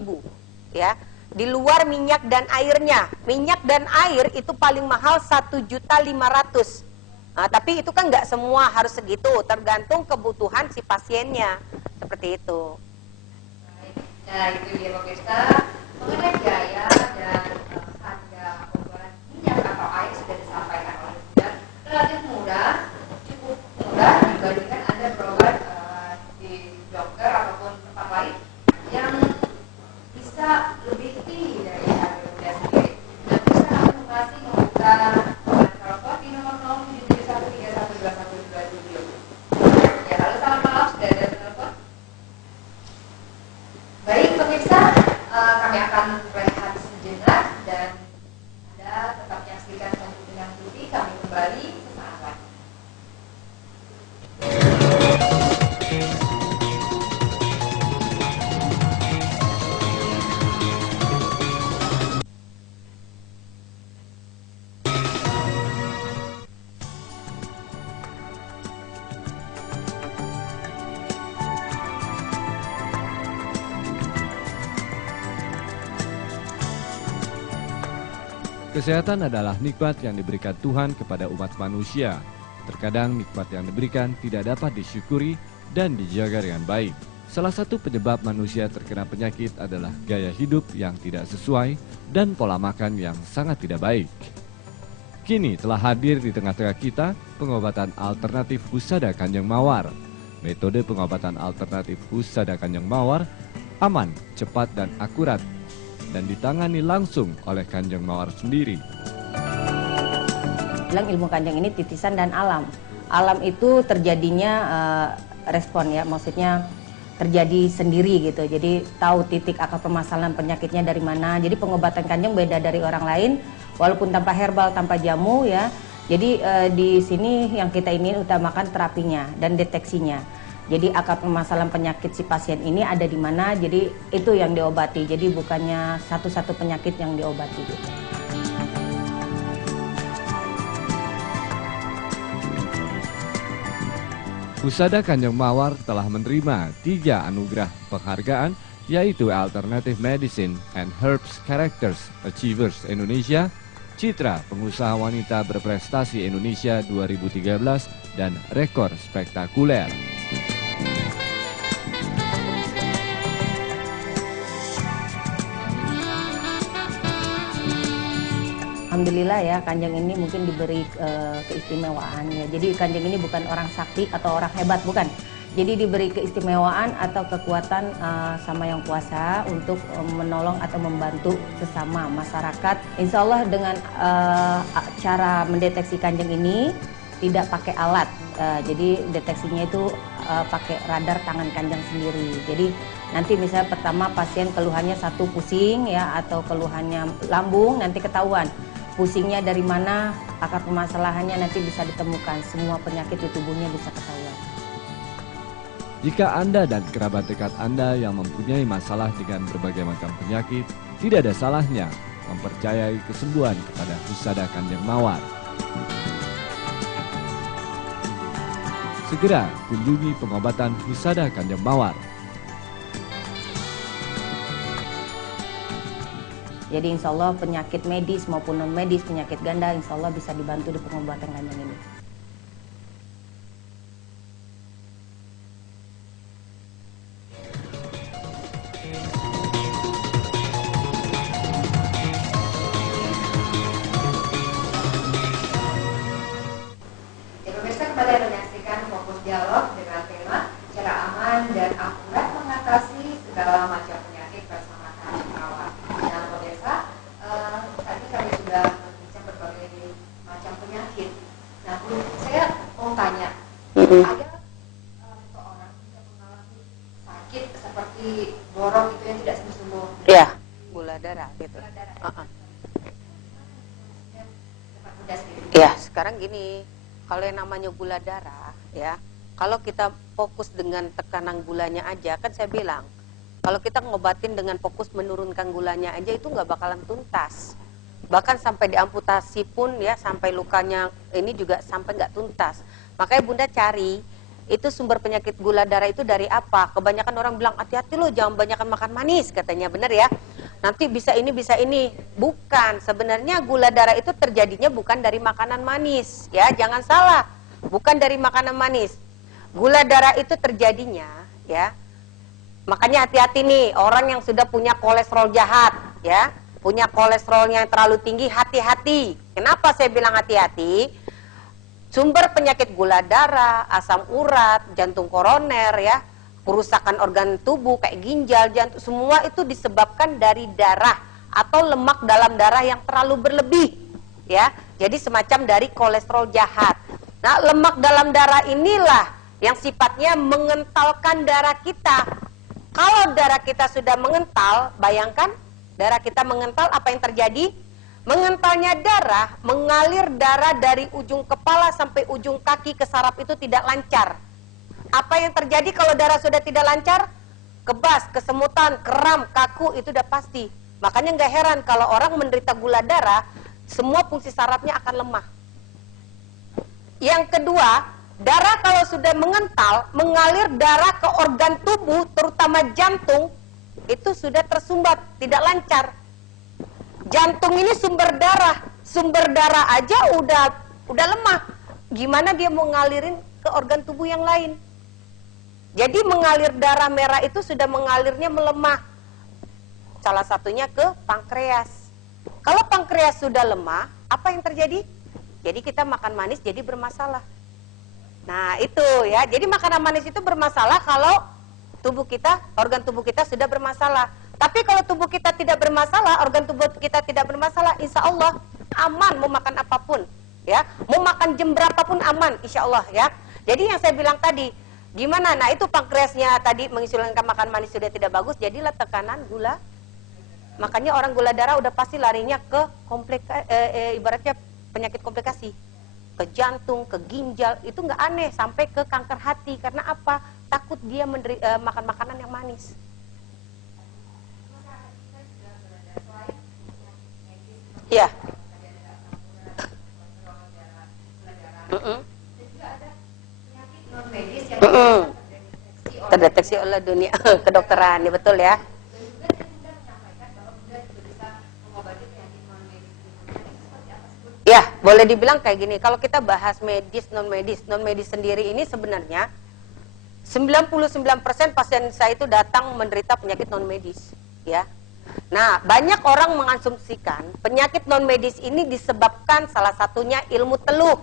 ya. Di luar minyak dan airnya. Minyak dan air itu paling mahal 1.500.000. Tapi itu kan nggak semua harus segitu, tergantung kebutuhan si pasiennya, seperti itu. Nah itu dia pemirsa, mengenai biaya dan harga obat minyak atau air sudah disampaikan oleh Bunda, relatif murah, cukup murah dibandingkan Anda berobat di dokter ataupun tempat lain yang bisa lebih tinggi dari harga Bunda sendiri. Dan bisa langsung masih membuka telepon di nomor 0771312127. Ya, halo selamat malam, sudah ada telepon? Baik pemirsa, kami akan rehat sejenak dan Anda tetap menyaksikan Tanjung Pinang TV. Kami kembali sesaat lagi. Kesehatan adalah nikmat yang diberikan Tuhan kepada umat manusia. Terkadang nikmat yang diberikan tidak dapat disyukuri dan dijaga dengan baik. Salah satu penyebab manusia terkena penyakit adalah gaya hidup yang tidak sesuai dan pola makan yang sangat tidak baik. Kini telah hadir di tengah-tengah kita pengobatan alternatif Husada Kanjeng Mawar. Metode pengobatan alternatif Husada Kanjeng Mawar aman, cepat, dan akurat, dan ditangani langsung oleh Kanjeng Mawar sendiri. Bilang ilmu Kanjeng ini titisan dan alam. Alam itu terjadinya respon ya, maksudnya terjadi sendiri gitu. Jadi tahu titik akar permasalahan penyakitnya dari mana. Jadi pengobatan Kanjeng beda dari orang lain, walaupun tanpa herbal, tanpa jamu ya. Jadi di sini yang kita ingin utamakan terapinya dan deteksinya. Jadi akar permasalahan penyakit si pasien ini ada di mana, jadi itu yang diobati. Jadi bukannya satu-satu penyakit yang diobati gitu. Husada Kanjeng Mawar telah menerima 3 anugerah penghargaan, yaitu Alternative Medicine and Herbs Characters Achievers Indonesia, Citra Pengusaha Wanita Berprestasi Indonesia 2013, dan Rekor Spektakuler. Alhamdulillah ya, Kanjeng ini mungkin diberi keistimewaan ya. Jadi Kanjeng ini bukan orang sakti atau orang hebat, bukan. Jadi diberi keistimewaan atau kekuatan sama Yang Kuasa untuk menolong atau membantu sesama masyarakat. Insya Allah dengan cara mendeteksi Kanjeng ini tidak pakai alat. Jadi deteksinya itu pakai radar tangan Kanjeng sendiri. Jadi nanti misalnya pertama pasien keluhannya satu pusing ya, atau keluhannya lambung, nanti ketahuan pusingnya dari mana, akar permasalahannya nanti bisa ditemukan, semua penyakit di tubuhnya bisa ketahuan. Jika Anda dan kerabat dekat Anda yang mempunyai masalah dengan berbagai macam penyakit, tidak ada salahnya mempercayai kesembuhan kepada Husada Kanjeng Mawar. Segera kunjungi pengobatan Husada Kanjeng Mawar. Jadi insya Allah penyakit medis maupun non medis, penyakit ganda insya Allah bisa dibantu di pengobatan Kanjeng ini. Ya pemirsa, kembali Anda menyaksikan Fokus Dialog dengan tema cara aman dan akurat mengatasi segala macam penyakit bersama Kanjeng Mawar. Nah pemirsa, tadi kami sudah berbincang berbagai macam penyakit. Nah Bu, saya mau tanya, ada seseorang yang mengalami sakit seperti borok itu yang tidak sembuh-sembuh? Ya, gula darah gitu. Gula darah. Ya, sekarang gini, kalau yang namanya gula darah, ya, kalau kita fokus dengan tekanan gulanya aja, kan saya bilang, kalau kita ngobatin dengan fokus menurunkan gulanya aja itu nggak bakalan tuntas. Bahkan sampai diamputasi pun ya, sampai lukanya ini juga sampai nggak tuntas. Makanya Bunda cari, itu sumber penyakit gula darah itu dari apa? Kebanyakan orang bilang, hati-hati loh, jangan banyakan makan manis, katanya, bener ya. nanti bisa ini bisa ini. Bukan, sebenarnya gula darah itu terjadinya bukan dari makanan manis, ya, jangan salah. Bukan dari makanan manis. Gula darah itu terjadinya, ya. Makanya hati-hati nih, orang yang sudah punya kolesterol jahat, ya, punya kolesterolnya yang terlalu tinggi, hati-hati. Kenapa saya bilang hati-hati? Sumber penyakit gula darah, asam urat, jantung koroner, ya, kerusakan organ tubuh kayak ginjal, jantung, semua itu disebabkan dari darah atau lemak dalam darah yang terlalu berlebih, ya. Jadi semacam dari kolesterol jahat. Nah, lemak dalam darah inilah yang sifatnya mengentalkan darah kita. Kalau darah kita sudah mengental, bayangkan darah kita mengental, apa yang terjadi? Mengentalnya darah, mengalir darah dari ujung kepala sampai ujung kaki ke saraf itu tidak lancar. Apa yang terjadi kalau darah sudah tidak lancar? Kebas, kesemutan, kram, kaku, itu udah pasti. Makanya nggak heran kalau orang menderita gula darah, semua fungsi sarafnya akan lemah. Yang kedua, darah kalau sudah mengental, mengalir darah ke organ tubuh, terutama jantung, itu sudah tersumbat, tidak lancar. Jantung ini sumber darah aja udah lemah. Gimana dia mau ngalirin ke organ tubuh yang lain? Jadi mengalir darah merah itu sudah mengalirnya melemah. Salah satunya ke pankreas. Kalau pankreas sudah lemah, apa yang terjadi? Jadi kita makan manis jadi bermasalah. Nah itu ya, jadi makanan manis itu bermasalah kalau tubuh kita, organ tubuh kita sudah bermasalah. Tapi kalau tubuh kita tidak bermasalah, organ tubuh kita tidak bermasalah, insya Allah aman mau makan apapun, ya. Mau makan jam berapapun aman, insya Allah, ya. Jadi yang saya bilang tadi, gimana? Nah itu pankreasnya tadi menginsulinkan makan manis sudah tidak bagus, jadilah tekanan gula. Makanya orang gula darah udah pasti larinya ke ibaratnya penyakit komplikasi, ke jantung, ke ginjal, itu nggak aneh, sampai ke kanker hati. Karena apa? Takut dia makan makanan yang manis. Ya. Terdeteksi oleh dunia kedokteran, ya betul ya. Ya, boleh dibilang kayak gini, kalau kita bahas medis, non medis sendiri ini sebenarnya 99% pasien saya itu datang menderita penyakit non medis, ya. Nah, banyak orang mengasumsikan penyakit non medis ini disebabkan salah satunya ilmu teluh.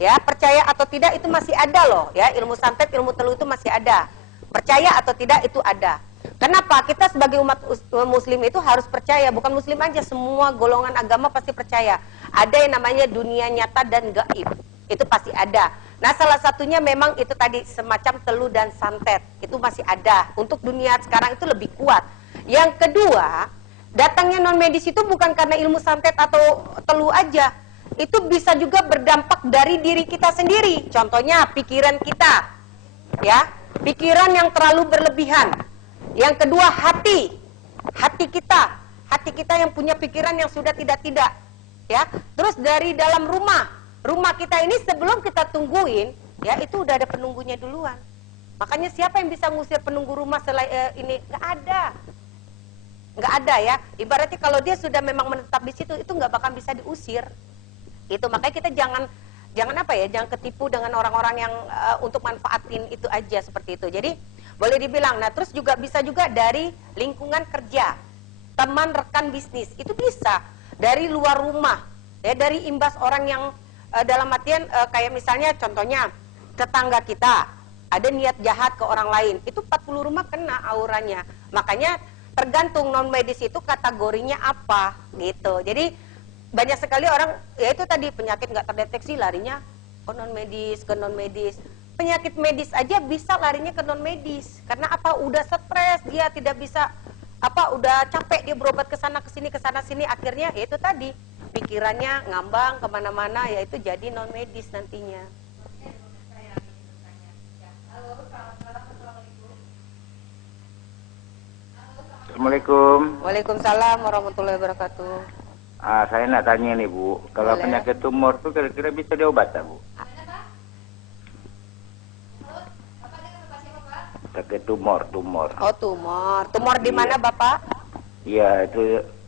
Ya, percaya atau tidak itu masih ada loh, ya. Ilmu santet, ilmu teluh itu masih ada. Percaya atau tidak itu ada. Kenapa? Kita sebagai umat muslim itu harus percaya, bukan muslim aja, semua golongan agama pasti percaya. Ada yang namanya dunia nyata dan gaib. Itu pasti ada. Nah, salah satunya memang itu tadi semacam teluh dan santet. Itu masih ada. Untuk dunia sekarang itu lebih kuat. Yang kedua, datangnya non medis itu bukan karena ilmu santet atau teluh aja. Itu bisa juga berdampak dari diri kita sendiri. Contohnya pikiran kita. Ya, pikiran yang terlalu berlebihan. Yang kedua, hati kita yang punya pikiran yang sudah tidak, ya. Terus dari dalam rumah kita ini sebelum kita tungguin, ya itu udah ada penunggunya duluan. Makanya siapa yang bisa ngusir penunggu rumah selain ini? Nggak ada ya. Ibaratnya kalau dia sudah memang menetap di situ, itu nggak bakal bisa diusir. Itu makanya kita jangan apa ya, jangan ketipu dengan orang-orang yang untuk manfaatin itu aja seperti itu. Jadi boleh dibilang, nah terus juga bisa juga dari lingkungan kerja, teman rekan bisnis, itu bisa dari luar rumah, ya dari imbas orang yang dalam artian kayak misalnya contohnya tetangga kita ada niat jahat ke orang lain, itu 40 rumah kena auranya. Makanya tergantung non medis itu kategorinya apa gitu. Jadi banyak sekali orang, ya itu tadi penyakit nggak terdeteksi larinya ke non medis. Penyakit medis aja bisa larinya ke non medis. Karena apa? Udah stres, dia tidak bisa udah capek dia berobat ke sana ke sini, akhirnya ya itu tadi pikirannya ngambang kemana-mana, ya itu jadi non medis nantinya. Assalamualaikum. Waalaikumsalam warahmatullahi wabarakatuh. Saya nak tanya nih Bu, kalau Boleh. penyakit tumor tuh kira-kira bisa diobat tak Bu? Penyakit tumor. Oh tumor di mana Bapak? Iya,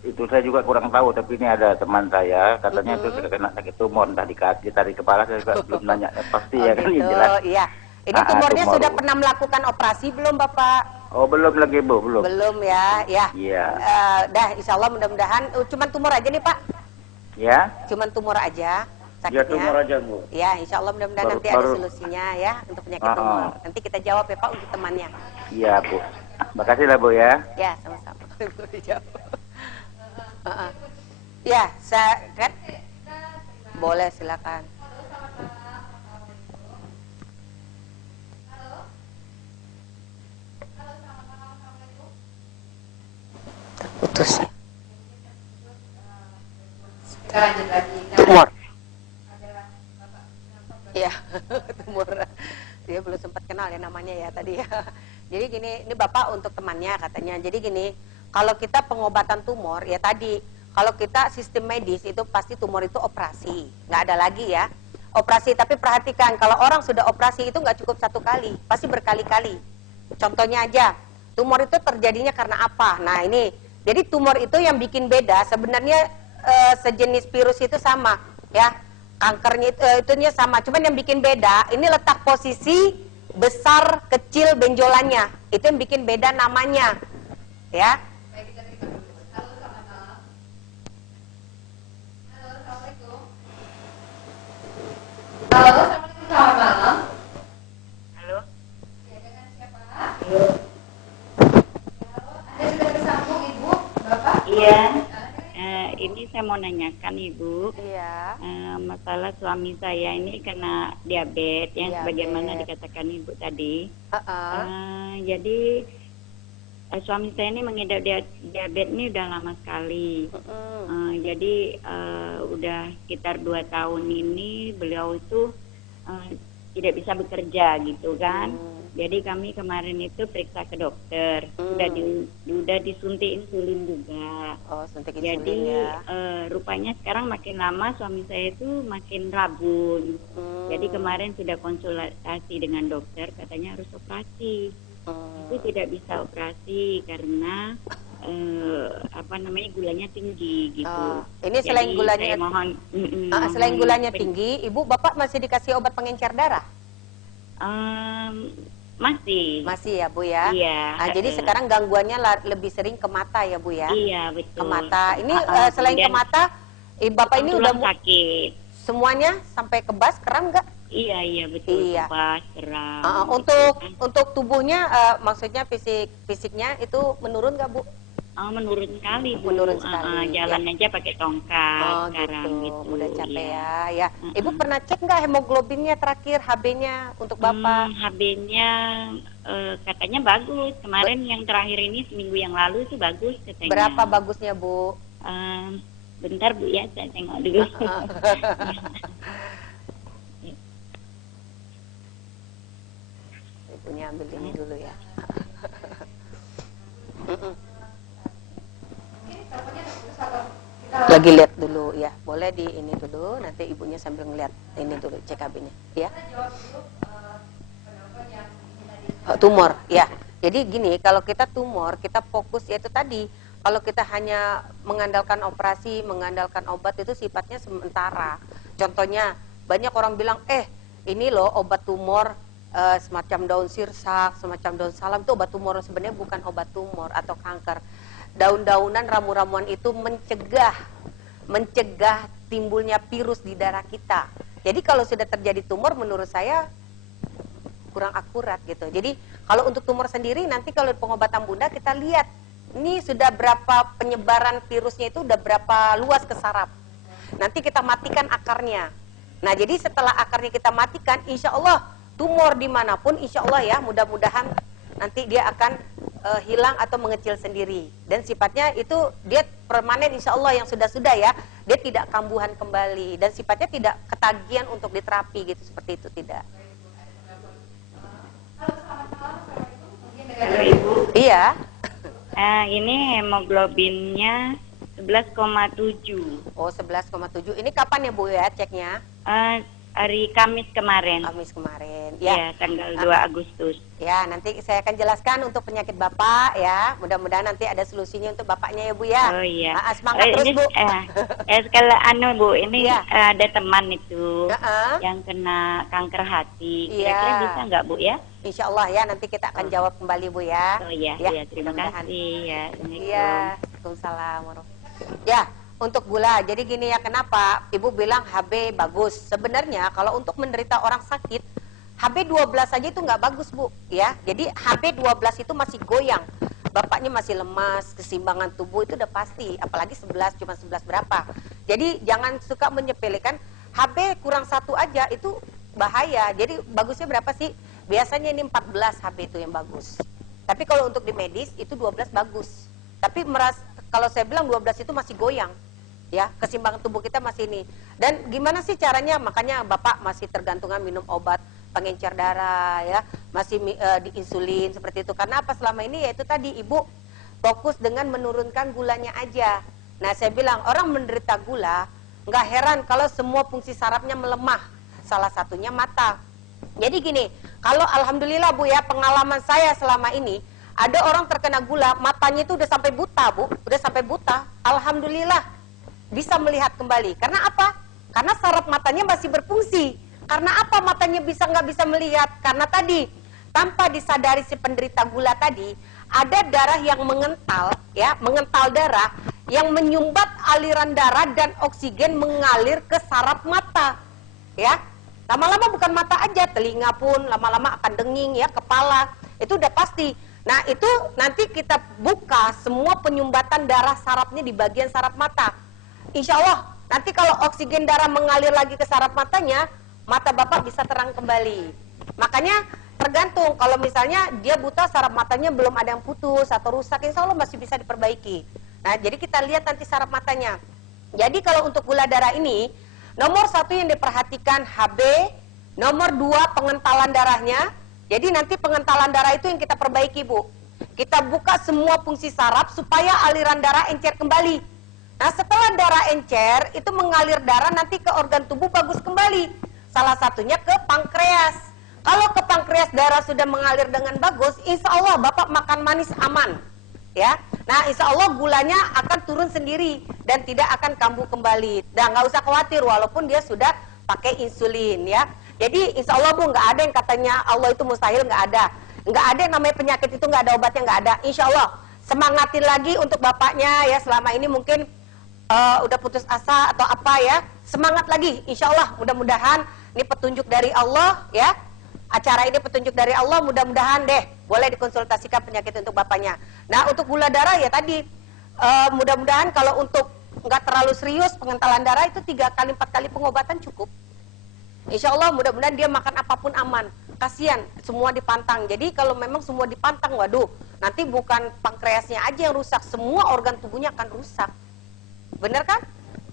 itu saya juga kurang tahu, tapi ini ada teman saya katanya itu sudah kena sakit tumor entah di kaki, tadi kepala, saya juga belum nanya pasti Oh ya kan, yang gitu, jelas. iya. Ini tumornya Tumor. sudah pernah melakukan operasi belum Bapak? Oh, belum lagi Bu, belum. Belum ya, ya. Iya. Dah, insya Allah mudah-mudahan cuman tumor aja nih Pak, Ya? cuman tumor aja Ya sakitnya. tumor aja Bu. Ya, insya Allah mudah-mudahan nanti ada solusinya ya untuk penyakit tumor. Nanti kita jawab ya Pak untuk temannya. Iya Bu. Makasih lah Bu ya. Ya, sama-sama. Belum dijawab. Ya, saya kan boleh silakan. Terputus ya. Kita lanjut lagi. Tumor. Iya, tumor. Dia belum sempat kenal ya namanya ya tadi ya. Jadi gini, ini Bapak untuk temannya katanya. Jadi gini, kalau kita pengobatan tumor ya tadi, kalau kita sistem medis itu pasti tumor itu operasi, nggak ada lagi ya operasi. Tapi perhatikan, kalau orang sudah operasi itu nggak cukup satu kali, pasti berkali-kali. Contohnya aja, tumor itu terjadinya karena apa? Nah ini, jadi tumor itu yang bikin beda sebenarnya sejenis virus itu sama ya. Kankernya itunya sama, cuman yang bikin beda ini letak posisi besar kecil benjolannya, itu yang bikin beda namanya ya. Baik, kita terima dulu. Halo, selamat malam. Halo, assalamualaikum. Halo, assalamualaikum, selamat malam. Halo. Ya, dengan siapa? Halo, Anda sudah tersambung Ibu, Bapak? Iya. Ini saya mau nanyakan Ibu. Iya. Masalah suami saya ini kena diabetes yang Diabetes. sebagaimana dikatakan Ibu tadi. Jadi suami saya ini mengidap diabetes ini udah lama sekali. Jadi udah sekitar 2 tahun ini beliau itu tidak bisa bekerja gitu kan. Jadi kami kemarin itu periksa ke dokter, udah disuntik insulin juga. Oh, suntik Jadi insulin ya. rupanya sekarang makin lama suami saya itu makin rabun. Jadi kemarin sudah konsultasi dengan dokter, katanya harus operasi. Itu tidak bisa operasi karena gulanya tinggi gitu. Ini selain Jadi gulanya saya mohon, selain mohon gulanya tinggi, Ibu Bapak masih dikasih obat pengencer darah? Masih. Masih ya Bu ya. Iya. Nah, jadi sekarang gangguannya lebih sering ke mata ya Bu ya. Iya betul. Ke mata. Ini selain ke kemudian mata, Bapak ini udah sakit. semuanya sampai kebas, kram nggak? Iya betul. Iya. Kebas, kram. Untuk tubuhnya, maksudnya fisiknya itu menurun nggak Bu? Menurun sekali Bu. Menurun sekali. Jalan aja pakai tongkat sekarang gitu. Udah capek iya. ya. Ibu pernah cek nggak hemoglobinnya terakhir, HB-nya untuk Bapak? HB-nya katanya bagus. Kemarin yang terakhir ini seminggu yang lalu itu bagus katanya. Berapa bagusnya Bu? Bentar Bu ya, saya tengok dulu. Ibunya ambil ini dulu ya. Lagi lihat dulu ya, boleh di ini dulu, nanti ibunya sambil ngeliat ini dulu CKB-nya ya. Tumor ya. Jadi gini, kalau kita tumor, kita fokus ya itu tadi. Kalau kita hanya mengandalkan operasi, mengandalkan obat itu sifatnya sementara. Contohnya banyak orang bilang, ini loh obat tumor semacam daun sirsak, semacam daun salam itu obat tumor. Sebenarnya bukan obat tumor atau kanker. Daun-daunan, ramu-ramuan itu mencegah timbulnya virus di darah kita. Jadi kalau sudah terjadi tumor menurut saya kurang akurat gitu. Jadi kalau untuk tumor sendiri nanti kalau pengobatan Bunda kita lihat ini sudah berapa penyebaran virusnya itu udah berapa luas ke saraf. Nanti kita matikan akarnya. Nah jadi setelah akarnya kita matikan, insya Allah tumor dimanapun insya Allah ya mudah-mudahan nanti dia akan hilang atau mengecil sendiri. Dan sifatnya itu dia permanen insya Allah yang sudah-sudah ya. Dia tidak kambuhan kembali dan sifatnya tidak ketagihan untuk diterapi gitu, seperti itu tidak. Halo Ibu. Iya. Ini hemoglobinnya 11,7. Oh 11,7. Ini kapan ya Bu ya ceknya? hari Kamis kemarin. Kamis kemarin. Ya, tanggal 2 Agustus. Ya, nanti saya akan jelaskan untuk penyakit Bapak ya. Mudah-mudahan nanti ada solusinya untuk Bapaknya ya Bu ya. Oh iya. Semangat terus ini, Bu. Kalau Bu, ini Iya. ada teman itu yang kena kanker hati. Kira-kira Iya. bisa nggak Bu ya? Insya Allah ya, nanti kita akan jawab kembali Bu ya. Oh iya, Ya, iya, terima mudah-mudahan. kasih ya. Assalamualaikum. Iya, Waalaikumsalam warahmatullahi. Ya, untuk gula, jadi gini ya, kenapa Ibu bilang HB bagus? Sebenarnya kalau untuk menderita orang sakit, HB 12 saja itu nggak bagus Bu, ya. Jadi HB 12 itu masih goyang, bapaknya masih lemas, keseimbangan tubuh itu udah pasti, apalagi 11, cuma 11 berapa. Jadi jangan suka menyepelekan, HB kurang 1 aja itu bahaya. Jadi bagusnya berapa sih? Biasanya ini 14 HB itu yang bagus. Tapi kalau untuk di medis itu 12 bagus. Tapi kalau saya bilang 12 itu masih goyang, ya, keseimbangan tubuh kita masih ini. Dan gimana sih caranya? Makanya Bapak masih tergantungan minum obat pengencer darah, ya, masih di insulin seperti itu. Karena apa selama ini? Yaitu tadi Ibu fokus dengan menurunkan gulanya aja. Nah, saya bilang orang menderita gula, nggak heran kalau semua fungsi sarafnya melemah. Salah satunya mata. Jadi gini, kalau alhamdulillah Bu ya, pengalaman saya selama ini, ada orang terkena gula, matanya itu udah sampai buta Bu, udah sampai buta. Alhamdulillah bisa melihat kembali. Karena apa? Karena saraf matanya masih berfungsi. Karena apa matanya nggak bisa melihat? Karena tadi tanpa disadari si penderita gula tadi, ada darah yang mengental, ya, mengental darah yang menyumbat aliran darah dan oksigen mengalir ke saraf mata, ya. Lama-lama bukan mata aja, telinga pun lama-lama akan denging, ya, kepala, itu udah pasti. Nah, itu nanti kita buka semua penyumbatan darah sarafnya di bagian saraf mata. Insya Allah, nanti kalau oksigen darah mengalir lagi ke saraf matanya, mata Bapak bisa terang kembali. Makanya tergantung, kalau misalnya dia buta, saraf matanya belum ada yang putus atau rusak, insya Allah masih bisa diperbaiki. Nah, jadi kita lihat nanti saraf matanya. Jadi kalau untuk gula darah ini, nomor 1 yang diperhatikan HB, nomor 2 pengentalan darahnya. Jadi nanti pengentalan darah itu yang kita perbaiki Bu. Kita buka semua fungsi saraf supaya aliran darah encer kembali. Nah, setelah darah encer, itu mengalir darah nanti ke organ tubuh bagus kembali. Salah satunya ke pankreas. Kalau ke pankreas darah sudah mengalir dengan bagus, insya Allah Bapak makan manis aman, ya. Nah, insya Allah gulanya akan turun sendiri dan tidak akan kambuh kembali. Dan nggak usah khawatir walaupun dia sudah pakai insulin, ya. Jadi insya Allah Bu, nggak ada yang katanya Allah itu mustahil, nggak ada. Nggak ada yang namanya penyakit itu nggak ada obatnya, nggak ada. Insya Allah semangatin lagi untuk bapaknya ya, selama ini mungkin udah putus asa atau apa ya, semangat lagi. Insya Allah mudah-mudahan ini petunjuk dari Allah ya. Acara ini petunjuk dari Allah, mudah-mudahan deh boleh dikonsultasikan penyakit untuk bapaknya. Nah, untuk gula darah ya tadi mudah-mudahan kalau untuk nggak terlalu serius pengentalan darah itu 3 kali 4 kali pengobatan cukup. Insya Allah mudah-mudahan dia makan apapun aman. Kasihan semua dipantang. Jadi kalau memang semua dipantang, waduh, nanti bukan pankreasnya aja yang rusak, semua organ tubuhnya akan rusak. Bener kan?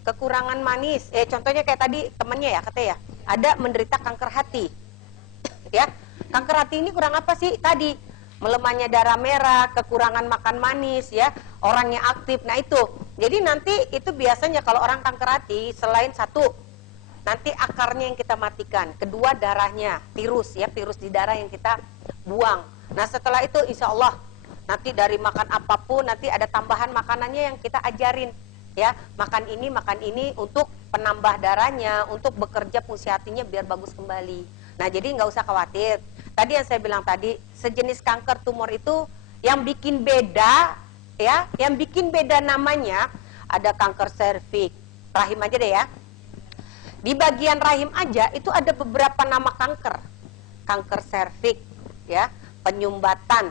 Kekurangan manis. Contohnya kayak tadi temannya ya, katanya ya, ada menderita kanker hati. Ya, kanker hati ini kurang apa sih? Tadi melemahnya darah merah, kekurangan makan manis, ya, orangnya aktif. Nah itu. Jadi nanti itu biasanya kalau orang kanker hati, selain satu, nanti akarnya yang kita matikan, kedua darahnya, virus ya, virus di darah yang kita buang. Nah setelah itu insya Allah nanti dari makan apapun nanti ada tambahan makanannya yang kita ajarin ya, makan ini untuk penambah darahnya, untuk bekerja fungsi hatinya biar bagus kembali. Nah jadi nggak usah khawatir. Tadi yang saya bilang tadi, sejenis kanker tumor itu yang bikin beda ya, yang bikin beda namanya ada kanker serviks, rahim aja deh ya. Di bagian rahim aja itu ada beberapa nama kanker. Kanker serviks, ya, penyumbatan,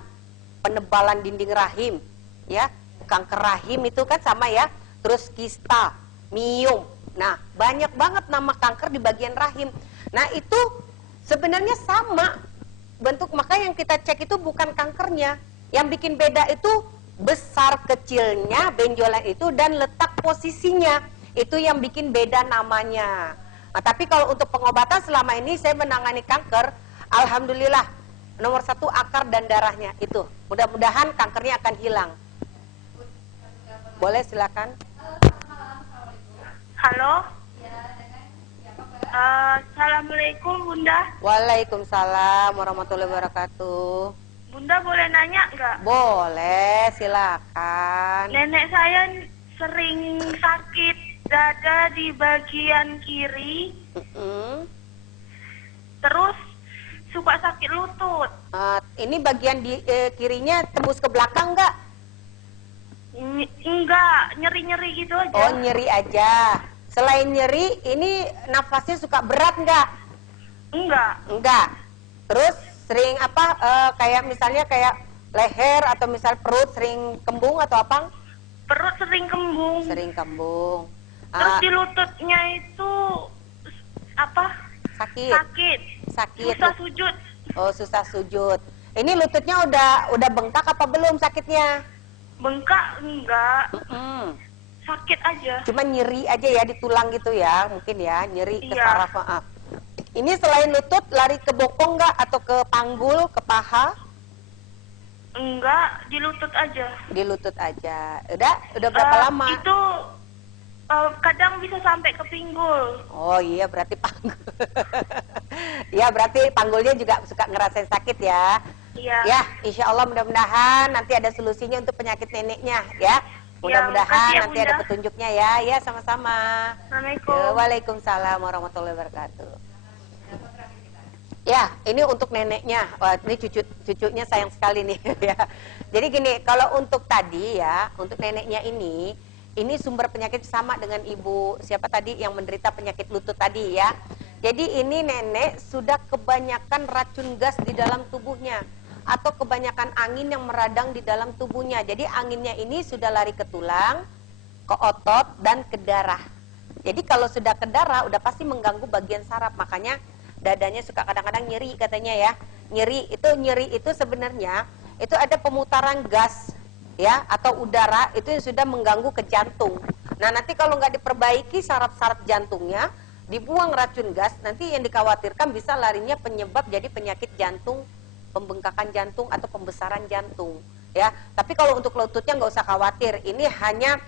penebalan dinding rahim, ya. Kanker rahim itu kan sama ya. Terus kista, miom. Nah, banyak banget nama kanker di bagian rahim. Nah, itu sebenarnya sama bentuk, maka yang kita cek itu bukan kankernya. Yang bikin beda itu besar kecilnya benjolan itu dan letak posisinya. Itu yang bikin beda namanya. Nah, tapi kalau untuk pengobatan selama ini saya menangani kanker, alhamdulillah nomor 1 akar dan darahnya itu. Mudah-mudahan kankernya akan hilang. Boleh silakan. Halo. Assalamualaikum Bunda. Waalaikumsalam warahmatullahi wabarakatuh. Bunda boleh nanya nggak? Boleh, silakan. Nenek saya sering sakit dada di bagian kiri. Terus suka sakit lutut. Ini bagian di kirinya tembus ke belakang nggak? Enggak, nyeri-nyeri gitu aja. Oh, nyeri aja. Selain nyeri, ini nafasnya suka berat nggak? Enggak. Enggak. Terus sering apa? Kayak misalnya kayak leher atau misal perut sering kembung atau apa? Perut sering kembung. Sering kembung. Terus di lututnya itu apa? Sakit. Sakit. Susah sujud. Oh, susah sujud. Ini lututnya udah bengkak apa belum sakitnya? Bengkak enggak. Sakit aja. Cuma nyeri aja ya di tulang gitu ya, mungkin ya, nyeri ke Iya. saraf. Ini selain lutut lari ke bokong nggak atau ke panggul, ke paha? Enggak, di lutut aja. Di lutut aja. Udah berapa lama? Itu kadang bisa sampai ke pinggul. Oh iya, berarti panggul. Iya, berarti panggulnya juga suka ngerasain sakit ya. Iya. Ya, insya Allah mudah-mudahan nanti ada solusinya untuk penyakit neneknya ya. Mudah-mudahan makasih ya, nanti ada Bunda. petunjuknya ya. Ya, sama-sama. Assalamualaikum. Ya, waalaikumsalam warahmatullahi wabarakatuh. Ya, ini untuk neneknya. Wah, ini cucunya sayang sekali nih ya. Jadi gini, kalau untuk tadi ya, untuk neneknya ini sumber penyakit sama dengan ibu siapa tadi yang menderita penyakit lutut tadi ya. Jadi ini nenek sudah kebanyakan racun gas di dalam tubuhnya atau kebanyakan angin yang meradang di dalam tubuhnya. Jadi anginnya ini sudah lari ke tulang, ke otot dan ke darah. Jadi kalau sudah ke darah udah pasti mengganggu bagian saraf, makanya dadanya suka kadang-kadang nyeri katanya ya. Nyeri itu sebenarnya itu ada pemutaran gas ya atau udara itu yang sudah mengganggu ke jantung. Nah, nanti kalau nggak diperbaiki saraf-saraf jantungnya, dibuang racun gas, nanti yang dikhawatirkan bisa larinya penyebab jadi penyakit jantung, pembengkakan jantung atau pembesaran jantung ya. Tapi kalau untuk lututnya nggak usah khawatir, ini hanya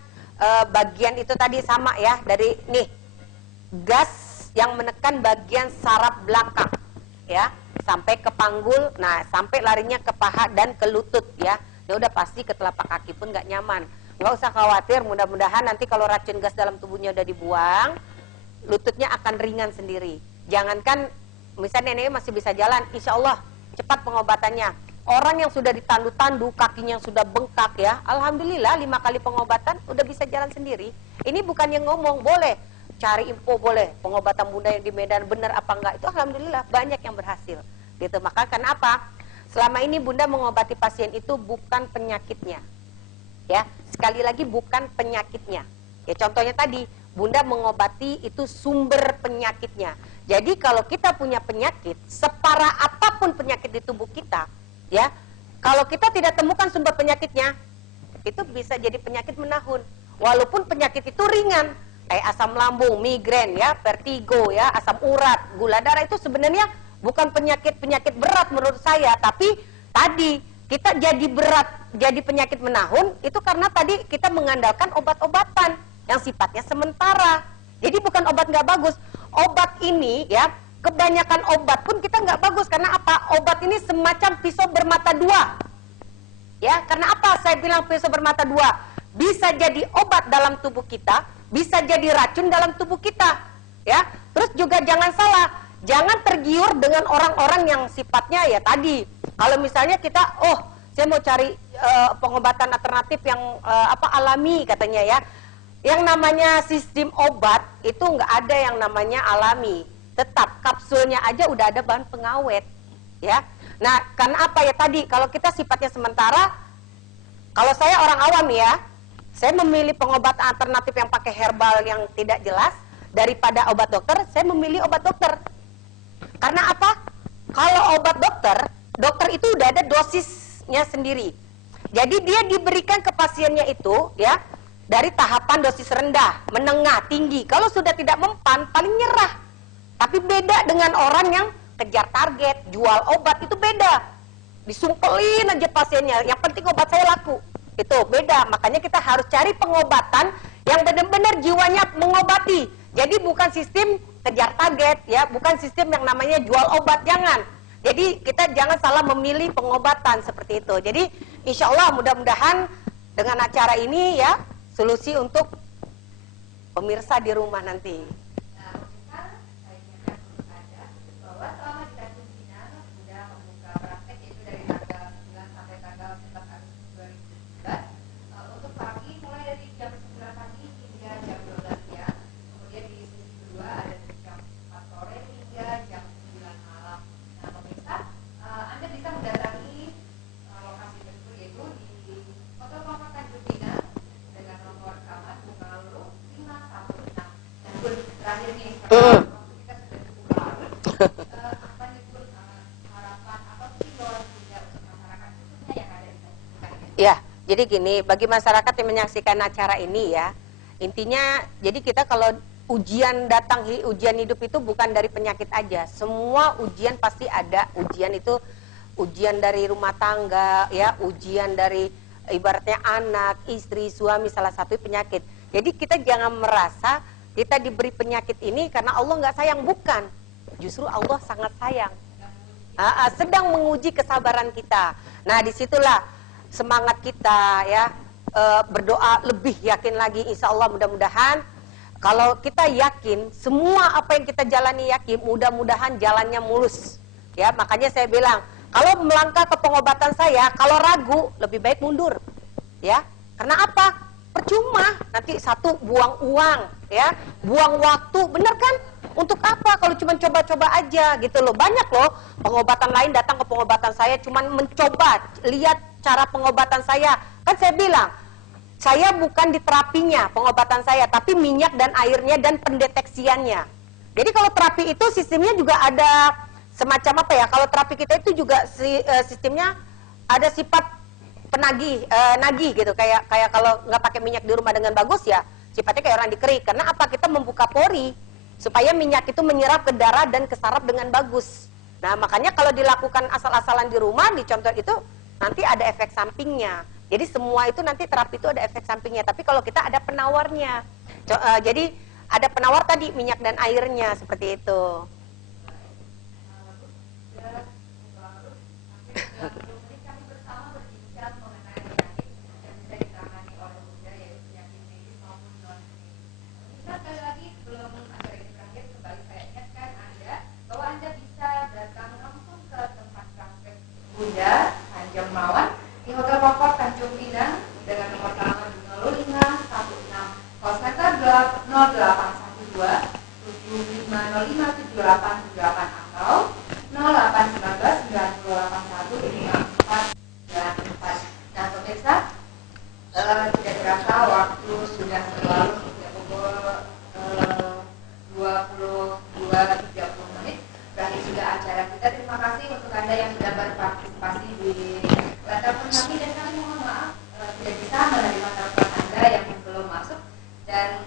bagian itu tadi sama ya, dari nih gas yang menekan bagian saraf belakang ya sampai ke panggul, nah sampai larinya ke paha dan ke lutut ya. Ya udah pasti ke telapak kaki pun nggak nyaman. Nggak usah khawatir, mudah-mudahan nanti kalau racun gas dalam tubuhnya udah dibuang, lututnya akan ringan sendiri. Jangankan misalnya neneknya masih bisa jalan, insya Allah cepat pengobatannya. Orang yang sudah ditandu-tandu, kakinya yang sudah bengkak ya, alhamdulillah 5 kali pengobatan udah bisa jalan sendiri. Ini bukan yang ngomong, boleh cari info, boleh pengobatan Bunda yang di Medan benar apa enggak, itu alhamdulillah banyak yang berhasil gitu. Maka kenapa selama ini Bunda mengobati pasien itu bukan penyakitnya ya, sekali lagi bukan penyakitnya ya. Contohnya tadi Bunda mengobati itu sumber penyakitnya. Jadi kalau kita punya penyakit, separah apapun penyakit di tubuh kita ya, kalau kita tidak temukan sumber penyakitnya, itu bisa jadi penyakit menahun. Walaupun penyakit itu ringan, kayak asam lambung, migrain ya, vertigo ya, asam urat, gula darah, itu sebenarnya bukan penyakit-penyakit berat menurut saya. Tapi tadi kita jadi berat, jadi penyakit menahun, itu karena tadi kita mengandalkan obat-obatan yang sifatnya sementara. Jadi bukan obat nggak bagus. Obat ini ya, kebanyakan obat pun kita nggak bagus. Karena apa? Obat ini semacam pisau bermata dua. Ya, karena apa saya bilang pisau bermata dua? Bisa jadi obat dalam tubuh kita, bisa jadi racun dalam tubuh kita. Ya, terus juga jangan salah, jangan tergiur dengan orang-orang yang sifatnya ya tadi. Kalau misalnya kita, saya mau cari pengobatan alternatif yang alami katanya ya. Yang namanya sistem obat itu nggak ada yang namanya alami. Tetap kapsulnya aja udah ada bahan pengawet ya. Nah, karena apa ya tadi, kalau kita sifatnya sementara, kalau saya orang awam ya, saya memilih pengobatan alternatif yang pakai herbal yang tidak jelas daripada obat dokter. Saya memilih obat dokter. Karena apa? Kalau obat dokter itu udah ada dosisnya sendiri. Jadi dia diberikan ke pasiennya itu ya dari tahapan dosis rendah, menengah, tinggi. Kalau sudah tidak mempan, paling nyerah. Tapi beda dengan orang yang kejar target, jual obat, itu beda. Disumpelin aja pasiennya, yang penting obat saya laku. Itu beda, makanya kita harus cari pengobatan yang benar-benar jiwanya mengobati. Jadi bukan sistem kejar target ya, bukan sistem yang namanya jual obat, jangan. Jadi kita jangan salah memilih pengobatan seperti itu. Jadi insya Allah mudah-mudahan dengan acara ini ya solusi untuk pemirsa di rumah nanti. Nah, pemirsa, saya ingatkan untuk Anda bahwa selama di Tanjung Pinang sudah membuka praktek yaitu dari tanggal 9 sampai tanggal 11 Agustus 2017 untuk pagi mulai dari jam 9 pagi hingga jam 12 siang. Kemudian di sesi kedua ada dari jam 4 sore hingga jam 9 malam. Nah, pemirsa, Anda bisa mendatangi lokasi tersebut yaitu di Hotel Komfort Tanjung Pinang dengan nomor kamar Bungaluru 516. Dan Bun, terakhir nih, waktu kita sudah cukup larut, apa nih Bun, harapan apa sih himbauan Bunda untuk masyarakat khususnya yang ada di Tanjung Pinang ini? Ya, jadi gini, bagi masyarakat yang menyaksikan acara ini ya, intinya jadi kita kalau ujian datang, ujian hidup itu bukan dari penyakit aja. Semua ujian pasti ada. Ujian itu ujian dari rumah tangga, ya, ujian dari ibaratnya anak, istri, suami, salah satu penyakit. Jadi kita jangan merasa kita diberi penyakit ini karena Allah nggak sayang, bukan. Justru Allah sangat sayang. Sedang menguji kesabaran kita. Nah, disitulah semangat kita ya, berdoa lebih yakin lagi. Insya Allah mudah-mudahan kalau kita yakin semua apa yang kita jalani yakin, mudah-mudahan jalannya mulus. Ya, makanya saya bilang kalau melangkah ke pengobatan saya, kalau ragu lebih baik mundur. Ya, karena apa? Percuma. Nanti satu buang uang, ya, buang waktu, bener kan? Untuk apa kalau cuma coba-coba aja gitu loh. Banyak loh pengobatan lain datang ke pengobatan saya cuman mencoba, lihat cara pengobatan saya. Kan saya bilang, saya bukan di terapinya pengobatan saya, tapi minyak dan airnya dan pendeteksiannya. Jadi kalau terapi itu sistemnya juga ada semacam apa ya? Kalau terapi kita itu juga sistemnya ada sifat penagih, nagih gitu. Kayak kalau nggak pakai minyak di rumah dengan bagus ya, sifatnya kayak orang dikerik. Karena apa? Kita membuka pori supaya minyak itu menyerap ke darah dan ke saraf dengan bagus. Nah, makanya kalau dilakukan asal-asalan di rumah, dicontoh itu nanti ada efek sampingnya. Jadi semua itu nanti terapi itu ada efek sampingnya. Tapi kalau kita ada penawarnya. Jadi ada penawar tadi minyak dan airnya seperti itu. Bunda Tanjung Mawan di Hotel Komfort Tanjung Pinang dengan nomor kamar 516, call center 0812 7505 7878 atau 0819 9081 5494. Nah, pemirsa, tidak terasa waktu sudah berlalu sejak pukul 22.30 menit. Berakhir sudah acara kita. Terima kasih untuk Anda yang sudah berpartisipasi di telepon kami, dan kami mohon maaf tidak bisa menerima telepon Anda yang belum masuk. Dan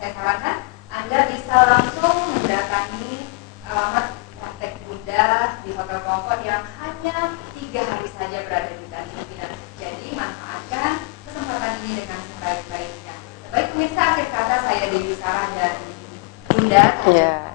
saya sarankan Anda bisa langsung mendatangi alamat praktek Bunda di Hotel Komfort yang hanya 3 hari saja berada di Tanjung Pinang. Jadi manfaatkan kesempatan ini dengan sebaik-baiknya. Baik pemirsa, akhir kata saya Dewi Sarah dari Bunda Tanjung Pinang.